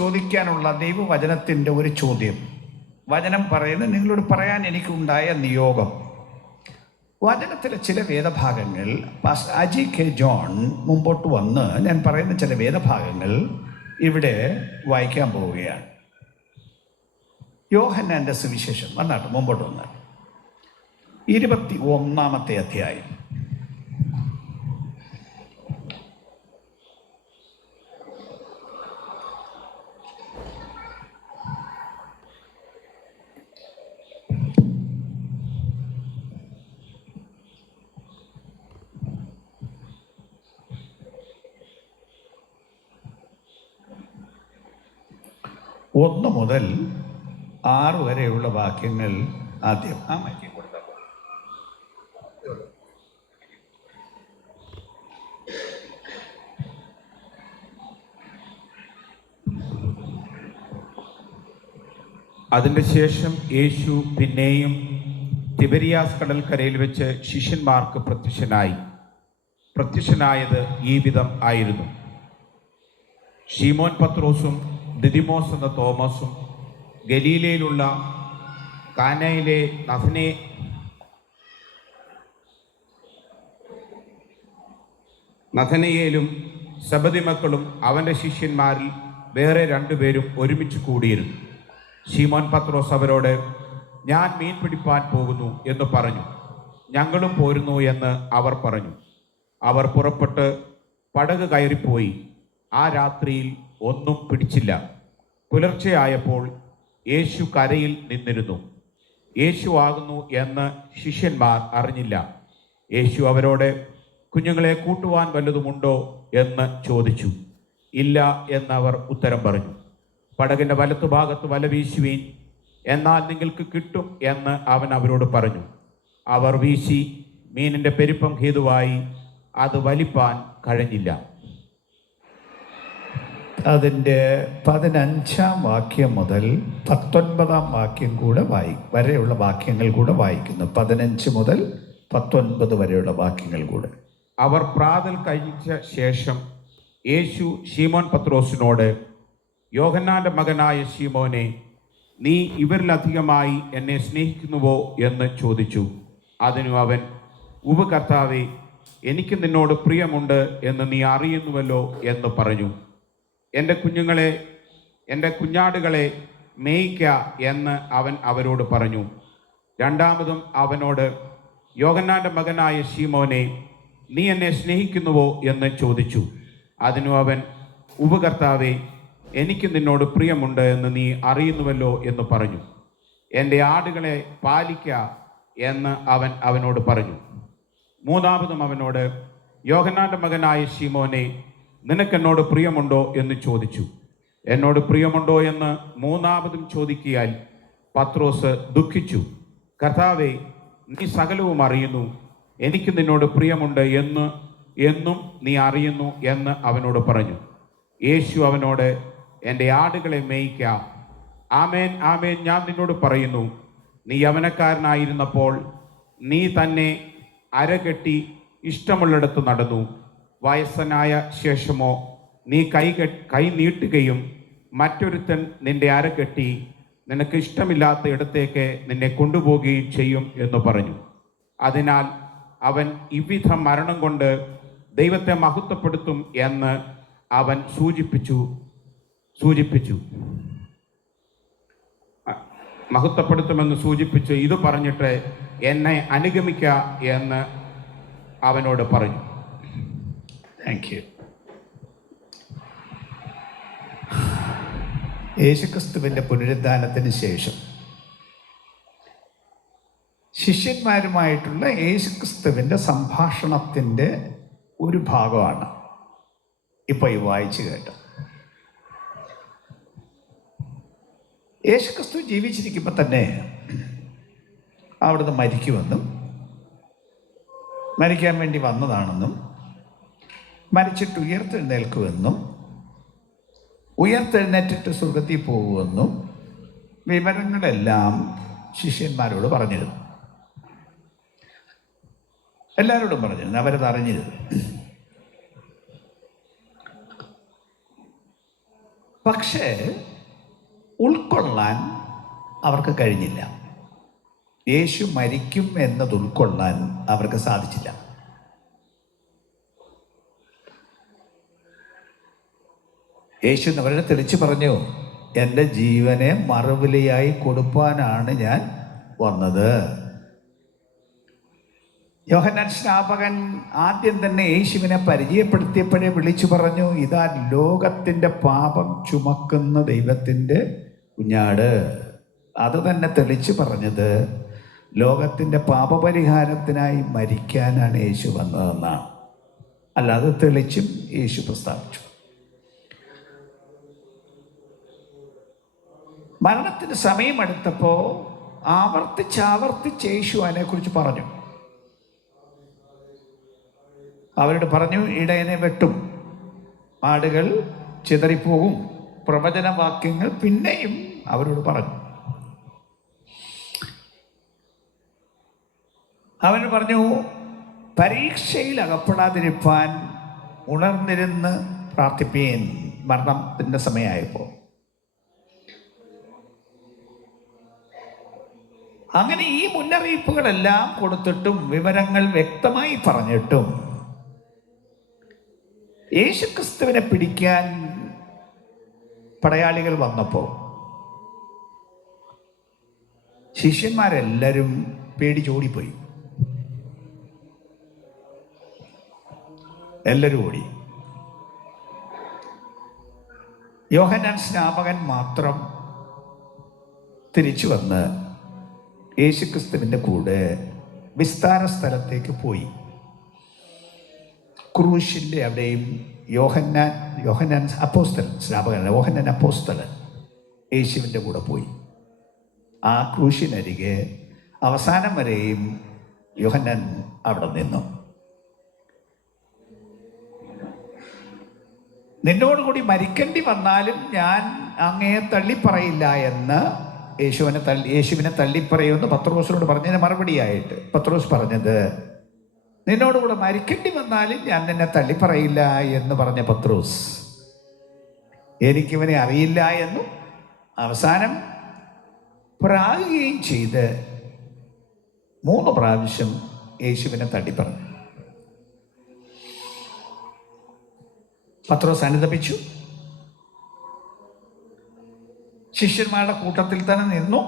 ചോദിക്കാനുള്ള ദൈവവചനത്തിൻ്റെ ഒരു ചോദ്യം, വചനം പറയുന്നത് നിങ്ങളോട് പറയാൻ എനിക്കുണ്ടായ നിയോഗം. വചനത്തിലെ ചില വേദഭാഗങ്ങൾ പാസ്റ്റർ അജി കെ ജോൺ മുമ്പോട്ട് വന്ന് ഞാൻ പറയുന്ന ചില വേദഭാഗങ്ങൾ ഇവിടെ വായിക്കാൻ പോവുകയാണ്. യോഹന്നാൻ്റെ സുവിശേഷം വന്നാട്ട് മുമ്പോട്ട് വന്ന് 21-ാമത്തെ അധ്യായം. ഒന്ന് മുതൽ 6 വരെയുള്ള വാക്യങ്ങൾ ആദ്യം മൈക്ക് കൊടുത്താൽ. അതിൻ്റെ ശേഷം യേശു പിന്നെയും തിബരിയാസ് കടൽക്കരയിൽ വെച്ച് ശിഷ്യന്മാർക്ക് പ്രത്യക്ഷനായത് ഈ വിധം ആയിരുന്നു. ശീമോൻ പത്രോസും ദിദിമോസ് എന്ന തോമസും ഗലീലയിലുള്ള കാനയിലെ നഥനയേലും സബദി മക്കളും അവൻ്റെ ശിഷ്യന്മാരിൽ വേറെ 2 പേരും ഒരുമിച്ച് കൂടിയിരുന്നു. ശീമോൻ പത്രോസ് അവരോട്, ഞാൻ മീൻ പിടിപ്പാൻ പോകുന്നു എന്ന് പറഞ്ഞു. ഞങ്ങളും പോരുന്നു എന്ന് അവർ പറഞ്ഞു. അവർ പുറപ്പെട്ട് പടക് കയറിപ്പോയി. ആ രാത്രിയിൽ ഒന്നും പിടിച്ചില്ല. പുലർച്ചെയായപ്പോൾ യേശു കരയിൽ നിന്നിരുന്നു. യേശു ആകുന്നു എന്ന് ശിഷ്യന്മാർ അറിഞ്ഞില്ല. യേശു അവരോട്, കുഞ്ഞുങ്ങളെ കൂട്ടുവാൻ വല്ലതുമുണ്ടോ എന്ന് ചോദിച്ചു. ഇല്ല എന്നവർ ഉത്തരം പറഞ്ഞു. പടകിൻ്റെ വലത്തുഭാഗത്ത് വല വീശുവീൻ, എന്നാൽ നിങ്ങൾക്ക് കിട്ടും എന്ന് അവൻ അവരോട് പറഞ്ഞു. അവർ വീശി മീനിൻ്റെ പെരുപ്പം ഹേതുവായി അത് വലിപ്പാൻ കഴിഞ്ഞില്ല. അതിൻ്റെ 15-ാം വാക്യം മുതൽ 19-ാം വാക്യം കൂടെ വരെയുള്ള വാക്യങ്ങൾ കൂടെ വായിക്കുന്നു. 15 മുതൽ 19 വരെയുള്ള വാക്യങ്ങൾ കൂടെ. അവർ പ്രാതൽ കഴിച്ച ശേഷം യേശു ശീമോൻ പത്രോസിനോട്, യോഹന്നാൻ്റെ മകനായ ശീമോനെ, നീ ഇവരിലധികമായി എന്നെ സ്നേഹിക്കുന്നുവോ എന്ന് ചോദിച്ചു. അതിനു അവൻ, ഉവ്വ് കർത്താവേ, എനിക്ക് നിന്നോട് പ്രിയമുണ്ട് എന്ന് നീ അറിയുന്നുവല്ലോ എന്ന് പറഞ്ഞു. എൻ്റെ കുഞ്ഞാടുകളെ മേയ്ക്ക എന്ന് അവൻ അവരോട് പറഞ്ഞു. രണ്ടാമതും അവനോട്, യോഹന്നാൻ്റെ മകനായ ശീമോനെ, നീ എന്നെ സ്നേഹിക്കുന്നുവോ എന്ന് ചോദിച്ചു. അതിനു അവൻ, ഉവ്വ് കർത്താവേ, എനിക്ക് നിന്നോട് പ്രിയമുണ്ട് എന്ന് നീ അറിയുന്നുവല്ലോ എന്ന് പറഞ്ഞു. എൻ്റെ ആടുകളെ പാലിക്ക എന്ന് അവൻ അവനോട് പറഞ്ഞു. മൂന്നാമതും അവനോട്, യോഹന്നാൻ്റെ മകനായ ശീമോനെ, നിനക്കെന്നോട് പ്രിയമുണ്ടോ എന്ന് ചോദിച്ചു. എന്നോട് പ്രിയമുണ്ടോ എന്ന് മൂന്നാമതും ചോദിക്കിയാൽ പത്രോസ് ദുഃഖിച്ചു. കർത്താവേ, നീ സകലവും അറിയുന്നു, എനിക്ക് നിന്നോട് പ്രിയമുണ്ട് എന്നും നീ അറിയുന്നു എന്ന് അവനോട് പറഞ്ഞു. യേശു അവനോട്, എൻ്റെ ആടുകളെ മേയ്ക്ക. ആമേൻ ആമേൻ, ഞാൻ നിന്നോട് പറയുന്നു, നീ യൗവനക്കാരനായിരുന്നപ്പോൾ നീ തന്നെ അരകെട്ടി ഇഷ്ടമുള്ളിടത്ത് നടന്നു. വയസ്സനായ ശേഷമോ നീ കൈ നീട്ടുകയും മറ്റൊരുത്തൻ നിന്റെ അരകെട്ടി നിനക്ക് ഇഷ്ടമില്ലാത്ത ഇടത്തേക്ക് നിന്നെ കൊണ്ടുപോവുകയും ചെയ്യും എന്ന് പറഞ്ഞു. അതിനാൽ അവൻ ഇவ்விധം മരണം കൊണ്ട് ദൈവത്തെ മഹത്വപ്പെടുത്തും എന്ന് അവൻ സൂചിപ്പിച്ചു മഹത്വപ്പെടുത്തുമെന്ന് സൂചിപ്പിച്ചു. ഇത് പറഞ്ഞിട്ട് എന്നെ അനുഗമിക്ക എന്ന് അവനോട് പറഞ്ഞു. Thank you. യേശുക്രിസ്തുവിൻ്റെ പുനരുദ്ധാനത്തിന് ശേഷം ശിഷ്യന്മാരുമായിട്ടുള്ള യേശുക്രിസ്തുവിൻ്റെ സംഭാഷണത്തിൻ്റെ ഒരു ഭാഗമാണ് ഇപ്പോൾ ഈ വായിച്ചു കേട്ടത്. യേശുക്രിസ്തു ജീവിച്ചിരിക്കുമ്പോൾ തന്നെ അവിടുന്ന് മരിക്കുമെന്നും മരിക്കാൻ വേണ്ടി വന്നതാണെന്നും മരിച്ചിട്ട് ഉയർത്തെഴുന്നേൽക്കുമെന്നും ഉയർത്തെഴുന്നേറ്റിട്ട് സ്വർഗത്തിൽ പോകുമെന്നും വിവരങ്ങളെല്ലാം ശിഷ്യന്മാരോട് പറഞ്ഞിരുന്നു. എല്ലാവരോടും പറഞ്ഞിരുന്നു, അവരത് അറിഞ്ഞിരുന്നു. പക്ഷേ ഉൾക്കൊള്ളാൻ അവർക്ക് കഴിഞ്ഞില്ല. യേശു മരിക്കും എന്നത് ഉൾക്കൊള്ളാൻ അവർക്ക് സാധിച്ചില്ല. യേശു അവരുടെ തെളിച്ച് പറഞ്ഞു, എൻ്റെ ജീവനെ മറുവിലയായി കൊടുപ്പാനാണ് ഞാൻ വന്നത്. യോഹന്നാൻ സ്നാപകൻ ആദ്യം തന്നെ യേശുവിനെ പരിചയപ്പെടുത്തിയപ്പോഴേ വിളിച്ചു പറഞ്ഞു, ഇതാ ലോകത്തിൻ്റെ പാപം ചുമക്കുന്ന ദൈവത്തിൻ്റെ കുഞ്ഞാട്. അത് തന്നെ തെളിച്ച് പറഞ്ഞത് ലോകത്തിൻ്റെ പാപപരിഹാരത്തിനായി മരിക്കാനാണ് യേശു വന്നതെന്നാണ്. അല്ലാതെ തെളിച്ചും യേശു പ്രസ്താവിച്ചു. മരണത്തിന് സമയമെടുത്തപ്പോൾ ആവർത്തിച്ചാവർത്തിച്ച് യേശു അതിനെക്കുറിച്ച് പറഞ്ഞു. അവരോട് പറഞ്ഞു, ഇടയനെ വെട്ടും, ആടുകൾ ചിതറിപ്പോകും. പ്രവചനവാക്യങ്ങൾ പിന്നെയും അവരോട് പറഞ്ഞു. അവൻ പറഞ്ഞു, പരീക്ഷയിൽ അകപ്പെടാതിരിപ്പാൻ ഉണർന്നിരുന്ന് പ്രാർത്ഥിപ്പീൻ. മരണത്തിൻ്റെ സമയമായപ്പോൾ അങ്ങനെ ഈ മുന്നറിയിപ്പുകളെല്ലാം കൊടുത്തിട്ടും വിവരങ്ങൾ വ്യക്തമായി പറഞ്ഞിട്ടും യേശുക്രിസ്തുവിനെ പിടിക്കാൻ പടയാളികൾ വന്നപ്പോൾ ശിഷ്യന്മാരെല്ലാവരും പേടിച്ചോടിപ്പോയി. എല്ലാവരും ഓടി. യോഹന്നാൻ സ്നാപകൻ മാത്രം തിരിച്ചു വന്ന് യേശുക്രിസ്തുവിൻ്റെ കൂടെ വിസ്താര സ്ഥലത്തേക്ക് പോയി. ക്രൂശിൻ്റെ അവിടെയും യോഹന്നാൻ അപ്പോസ്തലൻ, സ്നാപകൻ യോഹന്നാൻ അപ്പോസ്തലൻ യേശുവിൻ്റെ കൂടെ പോയി. ആ ക്രൂശിനരികെ അവസാനം വരെയും യോഹന്നാൻ അവിടെ നിന്നു. നിന്നോടുകൂടി മരിക്കേണ്ടി വന്നാലും ഞാൻ അങ്ങയെ തള്ളിപ്പറയില്ല എന്ന് യേശുവിനെ തള്ളിപ്പറയുമെന്ന് പത്രോസിനോട് പറഞ്ഞതിന് മറുപടിയായിട്ട് പത്രോസ് പറഞ്ഞത്, നിന്നോടുകൂടെ മരിക്കേണ്ടി വന്നാലും ഞാൻ നിന്നെ തള്ളിപ്പറയില്ല എന്ന് പറഞ്ഞ പത്രോസ് എനിക്കിവനെ അറിയില്ല എന്നും അവസാനം പ്രാകുകയും ചെയ്ത് 3 പ്രാവശ്യം യേശുവിനെ തള്ളിപ്പറഞ്ഞു. പത്രോസ് അനുതപിച്ചു. ശിഷ്യന്മാരുടെ കൂട്ടത്തിൽ തന്നെ നിന്നു.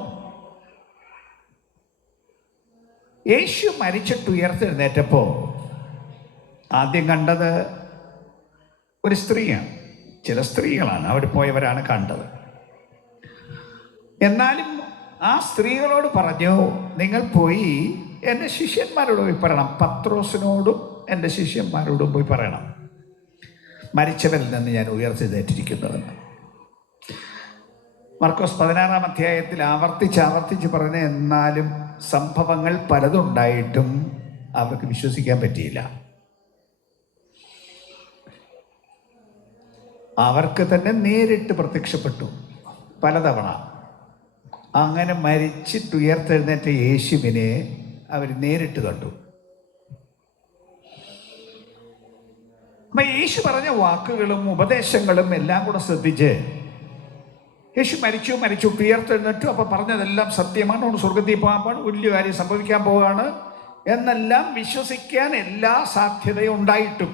യേശു മരിച്ചിട്ട് ഉയർത്തെഴുന്നേറ്റപ്പോൾ ആദ്യം കണ്ടത് ഒരു സ്ത്രീയാണ്. ചില സ്ത്രീകളാണ് അവിടെ പോയവരാണ് കണ്ടത്. എന്നാലും ആ സ്ത്രീകളോട് പറഞ്ഞു, നിങ്ങൾ പോയി എൻ്റെ ശിഷ്യന്മാരോട് പോയി പറയണം, പത്രോസിനോടും എൻ്റെ ശിഷ്യന്മാരോടും പോയി പറയണം, മരിച്ചവരിൽ നിന്ന് ഞാൻ ഉയർത്തെഴുന്നേറ്റിരിക്കുന്നതെന്ന്. മർക്കോസ് 16-ാം അധ്യായത്തിൽ ആവർത്തിച്ച് പറഞ്ഞ, എന്നാലും സംഭവങ്ങൾ പലതുണ്ടായിട്ടും അവർക്ക് വിശ്വസിക്കാൻ പറ്റിയില്ല. അവർക്ക് തന്നെ നേരിട്ട് പ്രത്യക്ഷപ്പെട്ടു പലതവണ. അങ്ങനെ മരിച്ചിട്ട് ഉയർത്തെഴുന്നേറ്റ യേശുവിനെ അവർ നേരിട്ട് കണ്ടു. അപ്പം യേശു പറഞ്ഞ വാക്കുകളും ഉപദേശങ്ങളും എല്ലാം കൂടെ ശ്രദ്ധിച്ച്, യേശു മരിച്ചു ഉയർത്തെഴുന്നേറ്റു, അപ്പം പറഞ്ഞതെല്ലാം സത്യമാണ്, ഒന്ന് സ്വർഗത്തിൽ പോകാൻ പാടും, വലിയ കാര്യം സംഭവിക്കാൻ പോവുകയാണ് എന്നെല്ലാം വിശ്വസിക്കാൻ എല്ലാ സാധ്യതയും ഉണ്ടായിട്ടും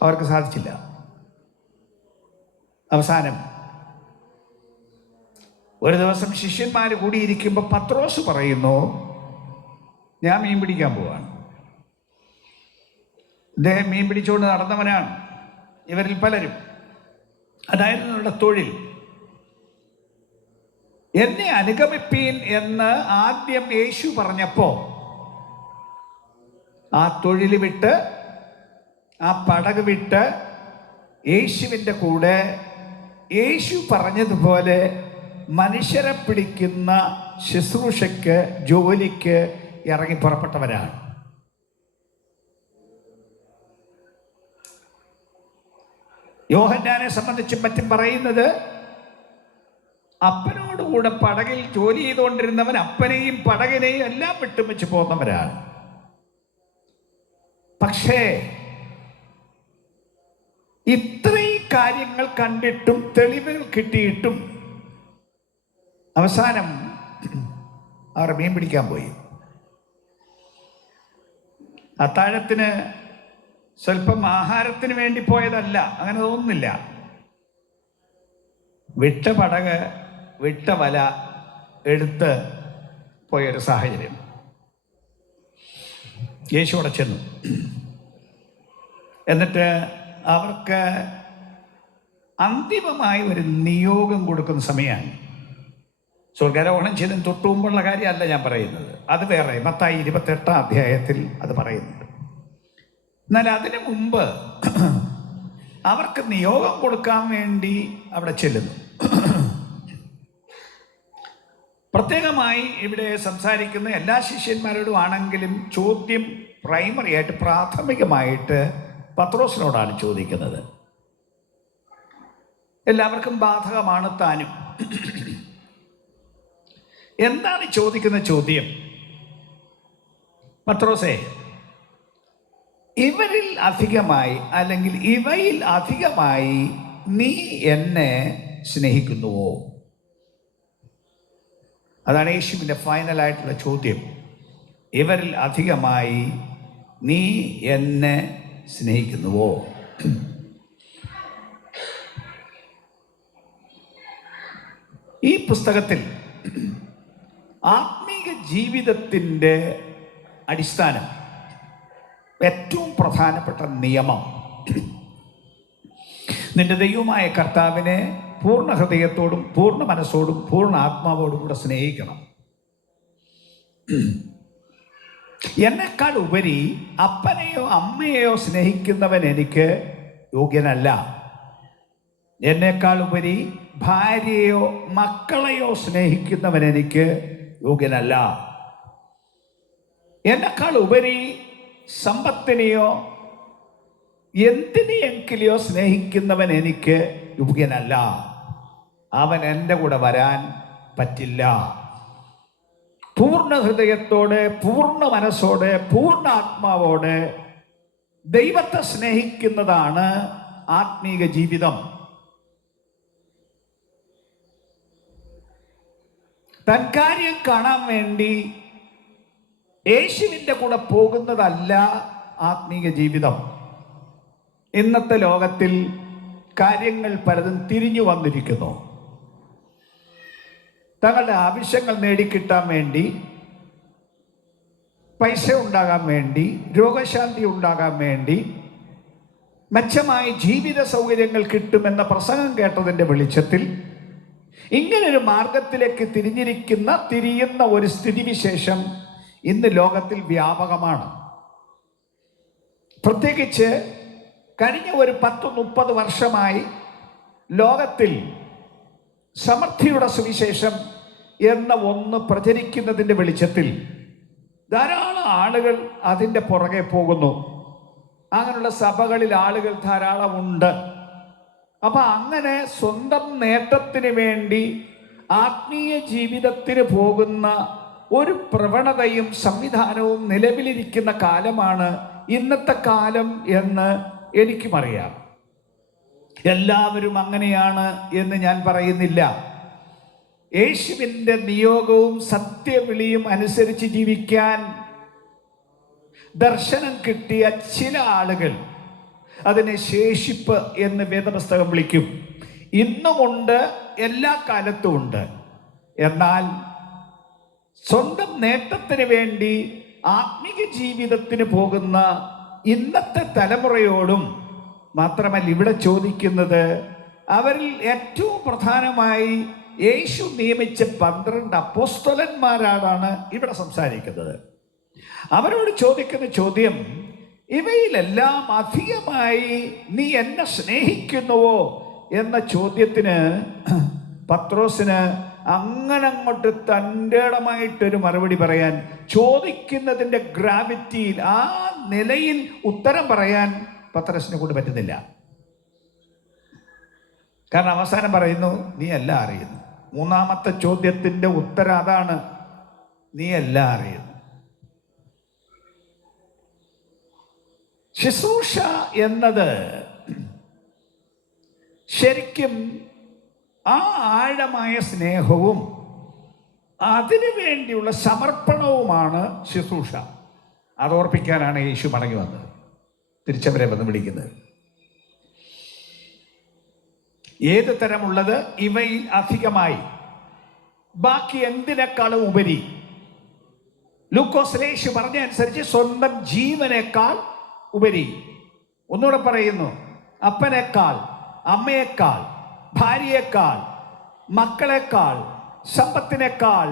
അവർക്ക് സാധിച്ചില്ല. അവസാനം ഒരു ദിവസം ശിഷ്യന്മാർ കൂടിയിരിക്കുമ്പോൾ പത്രോസ് പറയുന്നു, ഞാൻ മീൻ പിടിക്കാൻ പോവാണ്. ഇദ്ദേഹം മീൻ പിടിച്ചുകൊണ്ട് നടന്നവനാണ്. ഇവരിൽ പലരും അതായിരുന്നു അവരുടെ തൊഴിൽ. എന്നെ അനുഗമിപ്പീൻ എന്ന് ആദ്യം യേശു പറഞ്ഞപ്പോൾ ആ തൊഴിൽ വിട്ട്, ആ പടക് വിട്ട് യേശുവിൻ്റെ കൂടെ യേശു പറഞ്ഞതുപോലെ മനുഷ്യരെ പിടിക്കുന്ന ശുശ്രൂഷയ്ക്ക്, ജോലിക്ക് ഇറങ്ങി പുറപ്പെട്ടവരാണ്. യോഹന്നാനെ സംബന്ധിച്ചും മറ്റും പറയുന്നത്, അപ്പനോടുകൂടെ പടകിൽ ജോലി ചെയ്തുകൊണ്ടിരുന്നവൻ അപ്പനെയും പടകിനെയും എല്ലാം വിട്ടുവെച്ച് പോകുന്നവരാണ്. പക്ഷേ ഇത്രയും കാര്യങ്ങൾ കണ്ടിട്ടും തെളിവുകൾ കിട്ടിയിട്ടും അവസാനം അവർ മീൻ പിടിക്കാൻ പോയി. അത്താഴത്തിന് സ്വല്പം ആഹാരത്തിന് വേണ്ടി പോയതല്ല, അങ്ങനെ തോന്നുന്നില്ല. വിട്ട പടക് വിട്ട വല എടുത്ത് പോയൊരു സാഹചര്യം. യേശു അവിടെ ചെന്നു. എന്നിട്ട് അവർക്ക് അന്തിമമായി ഒരു നിയോഗം കൊടുക്കുന്ന സമയമാണ്. സ്വർഗാരോഹണം ചെയ്തതിന് തൊട്ടു മുമ്പുള്ള കാര്യമല്ല ഞാൻ പറയുന്നത്, അത് വേറെ. മത്തായി 28 അധ്യായത്തിൽ അത് പറയുന്നുണ്ട്. എന്നാൽ അതിനു മുമ്പ് അവർക്ക് നിയോഗം കൊടുക്കാൻ വേണ്ടി അവിടെ ചെല്ലുന്നു. പ്രത്യേകമായി ഇവിടെ സംസാരിക്കുന്ന എല്ലാ ശിഷ്യന്മാരോടും ആണെങ്കിലും ചോദ്യം പ്രൈമറി ആയിട്ട്, പ്രാഥമികമായിട്ട് പത്രോസിനോടാണ് ചോദിക്കുന്നത്. എല്ലാവർക്കും ബാധകമാണ് താനും. എന്താണ് ചോദിക്കുന്ന ചോദ്യം? പത്രോസേ, ഇവരിൽ അധികമായി അല്ലെങ്കിൽ ഇവയിൽ അധികമായി നീ എന്നെ സ്നേഹിക്കുന്നുവോ? അതാണ് യേശുവിൻ്റെ ഫൈനലായിട്ടുള്ള ചോദ്യം. ഇവരിൽ അധികമായി നീ എന്നെ സ്നേഹിക്കുന്നുവോ? ഈ പുസ്തകത്തിൽ ആത്മീക ജീവിതത്തിൻ്റെ അടിസ്ഥാനം, ഏറ്റവും പ്രധാനപ്പെട്ട നിയമം, നിന്റെ ദൈവമായ കർത്താവിനെ പൂർണ്ണ ഹൃദയത്തോടും പൂർണ്ണ മനസ്സോടും പൂർണ്ണ ആത്മാവോടും കൂടെ സ്നേഹിക്കണം. എന്നെക്കാൾ ഉപരി അപ്പനെയോ അമ്മയെയോ സ്നേഹിക്കുന്നവൻ എനിക്ക് യോഗ്യനല്ല. എന്നെക്കാൾ ഉപരി ഭാര്യയെയോ മക്കളെയോ സ്നേഹിക്കുന്നവൻ എനിക്ക് യോഗ്യനല്ല. എന്നെക്കാൾ ഉപരി സമ്പത്തിനെയോ എന്തിനെയെങ്കിലെയോ സ്നേഹിക്കുന്നവൻ എനിക്ക് യോഗ്യനല്ല. അവൻ എൻ്റെ കൂടെ വരാൻ പറ്റില്ല. പൂർണ്ണ ഹൃദയത്തോടെ പൂർണ്ണ മനസ്സോടെ പൂർണ്ണ ആത്മാവോടെ ദൈവത്തെ സ്നേഹിക്കുന്നതാണ് ആത്മീക ജീവിതം. തൻകാര്യം കാണാൻ വേണ്ടി യേശുവിൻ്റെ കൂടെ പോകുന്നതല്ല ആത്മീക ജീവിതം. ഇന്നത്തെ ലോകത്തിൽ കാര്യങ്ങൾ പലതും തിരിഞ്ഞു വന്നിരിക്കുന്നു. തങ്ങളുടെ ആവശ്യങ്ങൾ നേടിക്കിട്ടാൻ വേണ്ടി, പൈസ ഉണ്ടാകാൻ വേണ്ടി, രോഗശാന്തി ഉണ്ടാകാൻ വേണ്ടി, മെച്ചമായ ജീവിത സൗകര്യങ്ങൾ കിട്ടുമെന്ന പ്രസംഗം കേട്ടതിൻ്റെ വെളിച്ചത്തിൽ ഇങ്ങനൊരു മാർഗത്തിലേക്ക് തിരിയുന്ന ഒരു സ്ഥിതിവിശേഷം ഇന്ന് ലോകത്തിൽ വ്യാപകമാണ്. പ്രത്യേകിച്ച് കഴിഞ്ഞ ഒരു 10-30 വർഷമായി ലോകത്തിൽ സമൃദ്ധിയുടെ സുവിശേഷം എന്ന ഒന്ന് പ്രചരിക്കുന്നതിൻ്റെ വെളിച്ചത്തിൽ ധാരാളം ആളുകൾ അതിൻ്റെ പുറകെ പോകുന്നു. അങ്ങനെയുള്ള സഭകളിൽ ആളുകൾ ധാരാളമുണ്ട്. അപ്പം അങ്ങനെ സ്വന്തം നേട്ടത്തിന് വേണ്ടി ആത്മീയ ജീവിതത്തിന് പോകുന്ന ഒരു പ്രവണതയും സംവിധാനവും നിലവിലിരിക്കുന്ന കാലമാണ് ഇന്നത്തെ കാലം എന്ന് എനിക്കും അറിയാം. എല്ലാവരും അങ്ങനെയാണ് എന്ന് ഞാൻ പറയുന്നില്ല. യേശുവിൻ്റെ നിയോഗവും സത്യവിളിയും അനുസരിച്ച് ജീവിക്കാൻ ദർശനം കിട്ടിയ ചില ആളുകൾ, അതിനെ ശേഷിപ്പ് എന്ന് വേദപുസ്തകം വിളിക്കും, ഇന്നുമുണ്ട്, എല്ലാ കാലത്തും ഉണ്ട്. എന്നാൽ സ്വന്തം നേട്ടത്തിന് വേണ്ടി ആത്മീക ജീവിതത്തിന് പോകുന്ന ഇന്നത്തെ തലമുറയോടും മാത്രമല്ല ഇവിടെ ചോദിക്കുന്നത്, അവരിൽ ഏറ്റവും പ്രധാനമായി യേശു നിയമിച്ച 12 അപ്പോസ്തലന്മാരാണ് ഇവിടെ സംസാരിക്കുന്നത്. അവരോട് ചോദിക്കുന്ന ചോദ്യം, ഇവയിലെല്ലാം അധികമായി നീ എന്നെ സ്നേഹിക്കുന്നുവോ എന്ന ചോദ്യത്തിന് പത്രോസിന് അങ്ങോട്ട് തൻ്റെടമായിട്ടൊരു മറുപടി പറയാൻ, ചോദിക്കുന്നതിൻ്റെ ഗ്രാവിറ്റിയിൽ ആ നിലയിൽ ഉത്തരം പറയാൻ പത്രോസിനെ കൊണ്ട് പറ്റുന്നില്ല. കാരണം അവസാനം പറയുന്നു, നീ എല്ലാം അറിയുന്നു. മൂന്നാമത്തെ ചോദ്യത്തിൻ്റെ ഉത്തരം അതാണ്, നീ എല്ലാം അറിയുന്നു. ശുശ്രൂഷ എന്നത് ശരിക്കും ആ ആഴമായ സ്നേഹവും അതിനു വേണ്ടിയുള്ള സമർപ്പണവുമാണ് ശുശ്രൂഷ. അതോർപ്പിക്കാനാണ് യേശു മടങ്ങി വന്നത്, തിരിച്ചവരെ വന്ന് വിളിക്കുന്നത്. ഏത് തരമുള്ളത്? ഇവയിൽ അധികമായി, ബാക്കി എന്തിനേക്കാളും ഉപരി. ലൂക്കോസിൽ യേശു പറഞ്ഞ അനുസരിച്ച് സ്വന്തം ജീവനേക്കാൾ ഉപരി. ഒന്നുകൂടെ പറയുന്നു, അപ്പനേക്കാൾ, അമ്മയേക്കാൾ, ഭാര്യയേക്കാൾ, മക്കളെക്കാൾ, സമ്പത്തിനേക്കാൾ,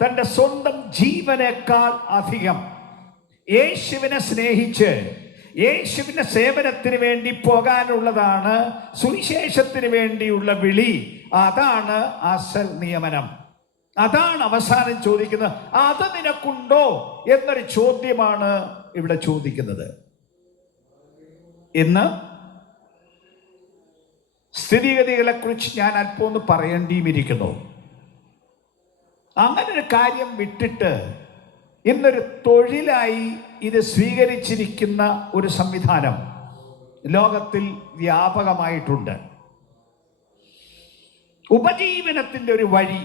തൻ്റെ സ്വന്തം ജീവനേക്കാൾ അധികം യേശുവിനെ സ്നേഹിച്ച് യേശുവിൻ്റെ സേവനത്തിന് വേണ്ടി പോകാനുള്ളതാണ് സുവിശേഷത്തിന് വേണ്ടിയുള്ള വിളി. അതാണ് അസൽ നിയമനം. അതാണ് അവസാനം ചോദിക്കുന്നത്. അത് നിനക്കുണ്ടോ എന്നൊരു ചോദ്യമാണ് ഇവിടെ ചോദിക്കുന്നത്. ഇന്ന് സ്ഥിതിഗതികളെക്കുറിച്ച് ഞാൻ അല്പം ഒന്ന് പറയേണ്ടിയിരിക്കുന്നു. അങ്ങനൊരു കാര്യം വിട്ടിട്ട് ഇന്നൊരു തൊഴിലായി ഇത് സ്വീകരിച്ചിരിക്കുന്ന ഒരു സംവിധാനം ലോകത്തിൽ വ്യാപകമായിട്ടുണ്ട്. ഉപജീവനത്തിൻ്റെ ഒരു വഴി,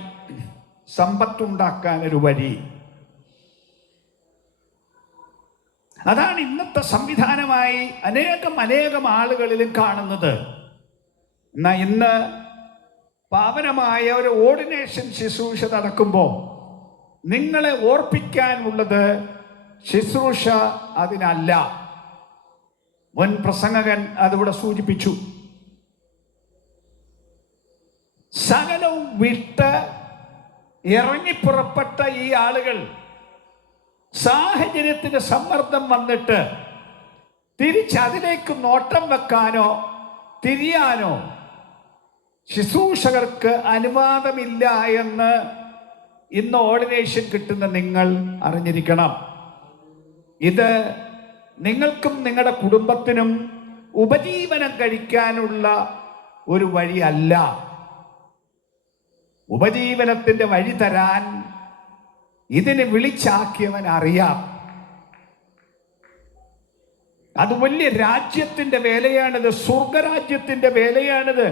സമ്പത്തുണ്ടാക്കാൻ ഒരു വഴി, അതാണ് ഇന്നത്തെ സംവിധാനമായി അനേകം ആളുകളിലും കാണുന്നത്. എന്നാൽ ഇന്ന് പാവനമായ ഒരു ഓർഡിനേഷൻ ശുശ്രൂഷ നടക്കുമ്പോൾ നിങ്ങളെ ഓർപ്പിക്കാനുള്ളത് ശുശ്രൂഷ അതിനല്ല. മുൻ പ്രസംഗകൻ അതിവിടെ സൂചിപ്പിച്ചു. സകലവും വിട്ട് ഇറങ്ങിപ്പുറപ്പെട്ട ഈ ആളുകൾ സാഹചര്യത്തിന് സമ്മർദ്ദം വന്നിട്ട് തിരിച്ചതിലേക്ക് നോട്ടം വെക്കാനോ തിരിയാനോ ശുശ്രൂഷകർക്ക് അനുവാദമില്ല എന്ന് ഇന്ന് ഓർഡിനേഷൻ കിട്ടുന്ന നിങ്ങൾ അറിഞ്ഞിരിക്കണം. ഇത് നിങ്ങൾക്കും നിങ്ങളുടെ കുടുംബത്തിനും ഉപജീവനം കഴിക്കാനുള്ള ഒരു വഴിയല്ല. ഉപജീവനത്തിൻ്റെ വഴി തരാൻ ഇതിനെ വിളിച്ചാക്കിയവൻ അറിയാം. അത് വലിയ രാജ്യത്തിൻ്റെ വേലയാണിത്, സ്വർഗരാജ്യത്തിൻ്റെ വേലയാണിത്.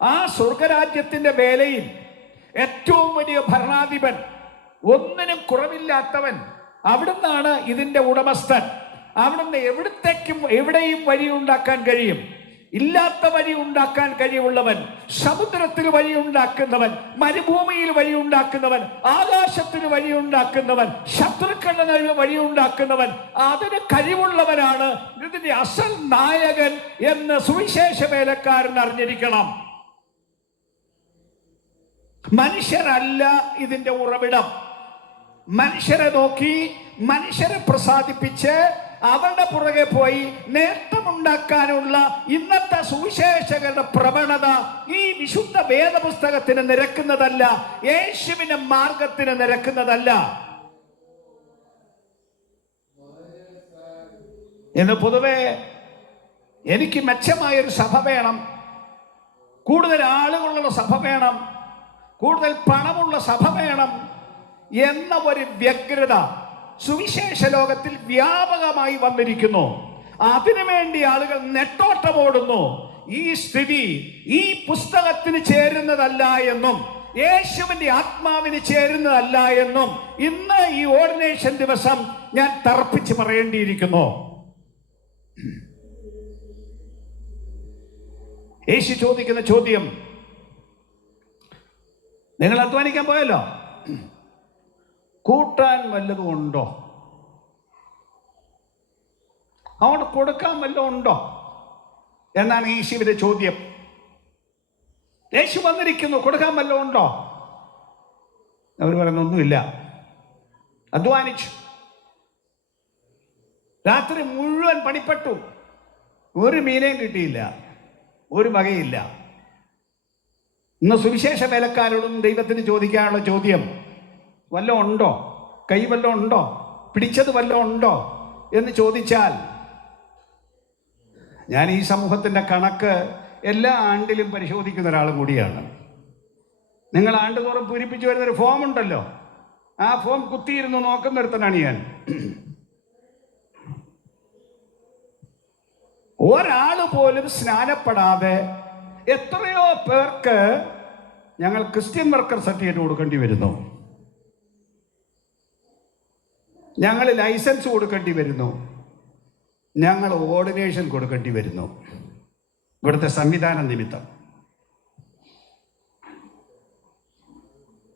ആ സ്വർഗരാജ്യത്തിൻ്റെ വേലയിൽ ഏറ്റവും വലിയ ഭരണാധിപൻ, ഒന്നിനും കുറവില്ലാത്തവൻ, അവിടുന്നാണ് ഇതിൻ്റെ ഉടമസ്ഥൻ. അവിടുന്ന് എവിടെയും വഴി ഉണ്ടാക്കാൻ കഴിയും. ഇല്ലാത്ത വഴി ഉണ്ടാക്കാൻ കഴിവുള്ളവൻ, സമുദ്രത്തിൽ വഴി ഉണ്ടാക്കുന്നവൻ, മരുഭൂമിയിൽ വഴി ഉണ്ടാക്കുന്നവൻ, ആകാശത്തിന് വഴി ഉണ്ടാക്കുന്നവൻ, ശത്രുക്കളുടെ വഴി ഉണ്ടാക്കുന്നവൻ, അതിന് കഴിവുള്ളവനാണ് ഇതിന്റെ അസൽ നായകൻ എന്ന് സുവിശേഷ വേലക്കാരൻ അറിഞ്ഞിരിക്കണം. മനുഷ്യരല്ല ഇതിന്റെ ഉറവിടം. മനുഷ്യരെ നോക്കി, മനുഷ്യരെ പ്രസാദിപ്പിച്ച് അവരുടെ പുറകെ പോയി നേട്ടമുണ്ടാക്കാനുള്ള ഇന്നത്തെ സുവിശേഷകരുടെ പ്രവണത ഈ വിശുദ്ധ വേദപുസ്തകത്തിന് നിരക്കുന്നതല്ല, യേശുവിന്റെ മാർഗത്തിന് നിരക്കുന്നതല്ല. ഇന്ന് പൊതുവെ എനിക്ക് മെച്ചമായൊരു സഭ വേണം, കൂടുതൽ ആളുകളുള്ള സഭ വേണം, കൂടുതൽ പണമുള്ള സഭ വേണം എന്ന ഒരു വ്യഗ്രത സുവിശേഷ ലോകത്തിൽ വ്യാപകമായി വന്നിരിക്കുന്നു. അതിനുവേണ്ടി ആളുകൾ നെട്ടോട്ടമോടുന്നു. ഈ സ്ഥിതി ഈ പുസ്തകത്തിന് ചേരുന്നതല്ല എന്നും യേശുവിന്റെ ആത്മാവിന് ചേരുന്നതല്ല എന്നും ഇന്ന് ഈ ഓർഡിനേഷൻ ദിവസം ഞാൻ തറപ്പിച്ച് പറയേണ്ടിയിരിക്കുന്നു. യേശു ചോദിക്കുന്ന ചോദ്യം, നിങ്ങൾ അധ്വാനിക്കാൻ പോയല്ലോ, കൂട്ടാൻ വല്ലതും ഉണ്ടോ? അങ്ങോട്ട് കൊടുക്കാൻ വല്ലതും ഉണ്ടോ എന്നാണ് യേശുവിന്റെ ചോദ്യം. യേശു വന്നിരിക്കുന്നു, കൊടുക്കാൻ വല്ലതും ഉണ്ടോ? അവർ പറയുന്ന ഒന്നുമില്ല. അധ്വാനിച്ചു, രാത്രി മുഴുവൻ പണിപ്പെട്ടു, ഒരു മീനേയും കിട്ടിയില്ല, ഒരു വകയില്ല. ഇന്ന് സുവിശേഷ വേലക്കാരോടും ദൈവത്തിന് ചോദിക്കാനുള്ള ചോദ്യം, വല്ലതും ഉണ്ടോ? കൈ വല്ലതും ഉണ്ടോ? പിടിച്ചത് വല്ലതും ഉണ്ടോ എന്ന് ചോദിച്ചാൽ, ഞാൻ ഈ സമൂഹത്തിൻ്റെ കണക്ക് എല്ലാ ആണ്ടിലും പരിശോധിക്കുന്ന ഒരാൾ കൂടിയാണ്. നിങ്ങൾ ആണ്ടുതോറും പൂരിപ്പിച്ചു വരുന്നൊരു ഫോം ഉണ്ടല്ലോ, ആ ഫോം കുത്തിയിരുന്ന് നോക്കുന്നിടത്തനാണ് ഞാൻ. ഒരാൾ പോലും സ്നാനപ്പെടാതെ എത്രയോ പേർക്ക് ഞങ്ങൾ ക്രിസ്ത്യൻ വർക്കർ സർട്ടിഫിക്കറ്റ് കൊടുക്കേണ്ടി വരുന്നു, ഞങ്ങൾ ലൈസൻസ് കൊടുക്കേണ്ടി വരുന്നു, ഞങ്ങൾ ഓർഡിനേഷൻ കൊടുക്കേണ്ടി വരുന്നു. ഇവിടുത്തെ സംവിധാന നിമിത്തം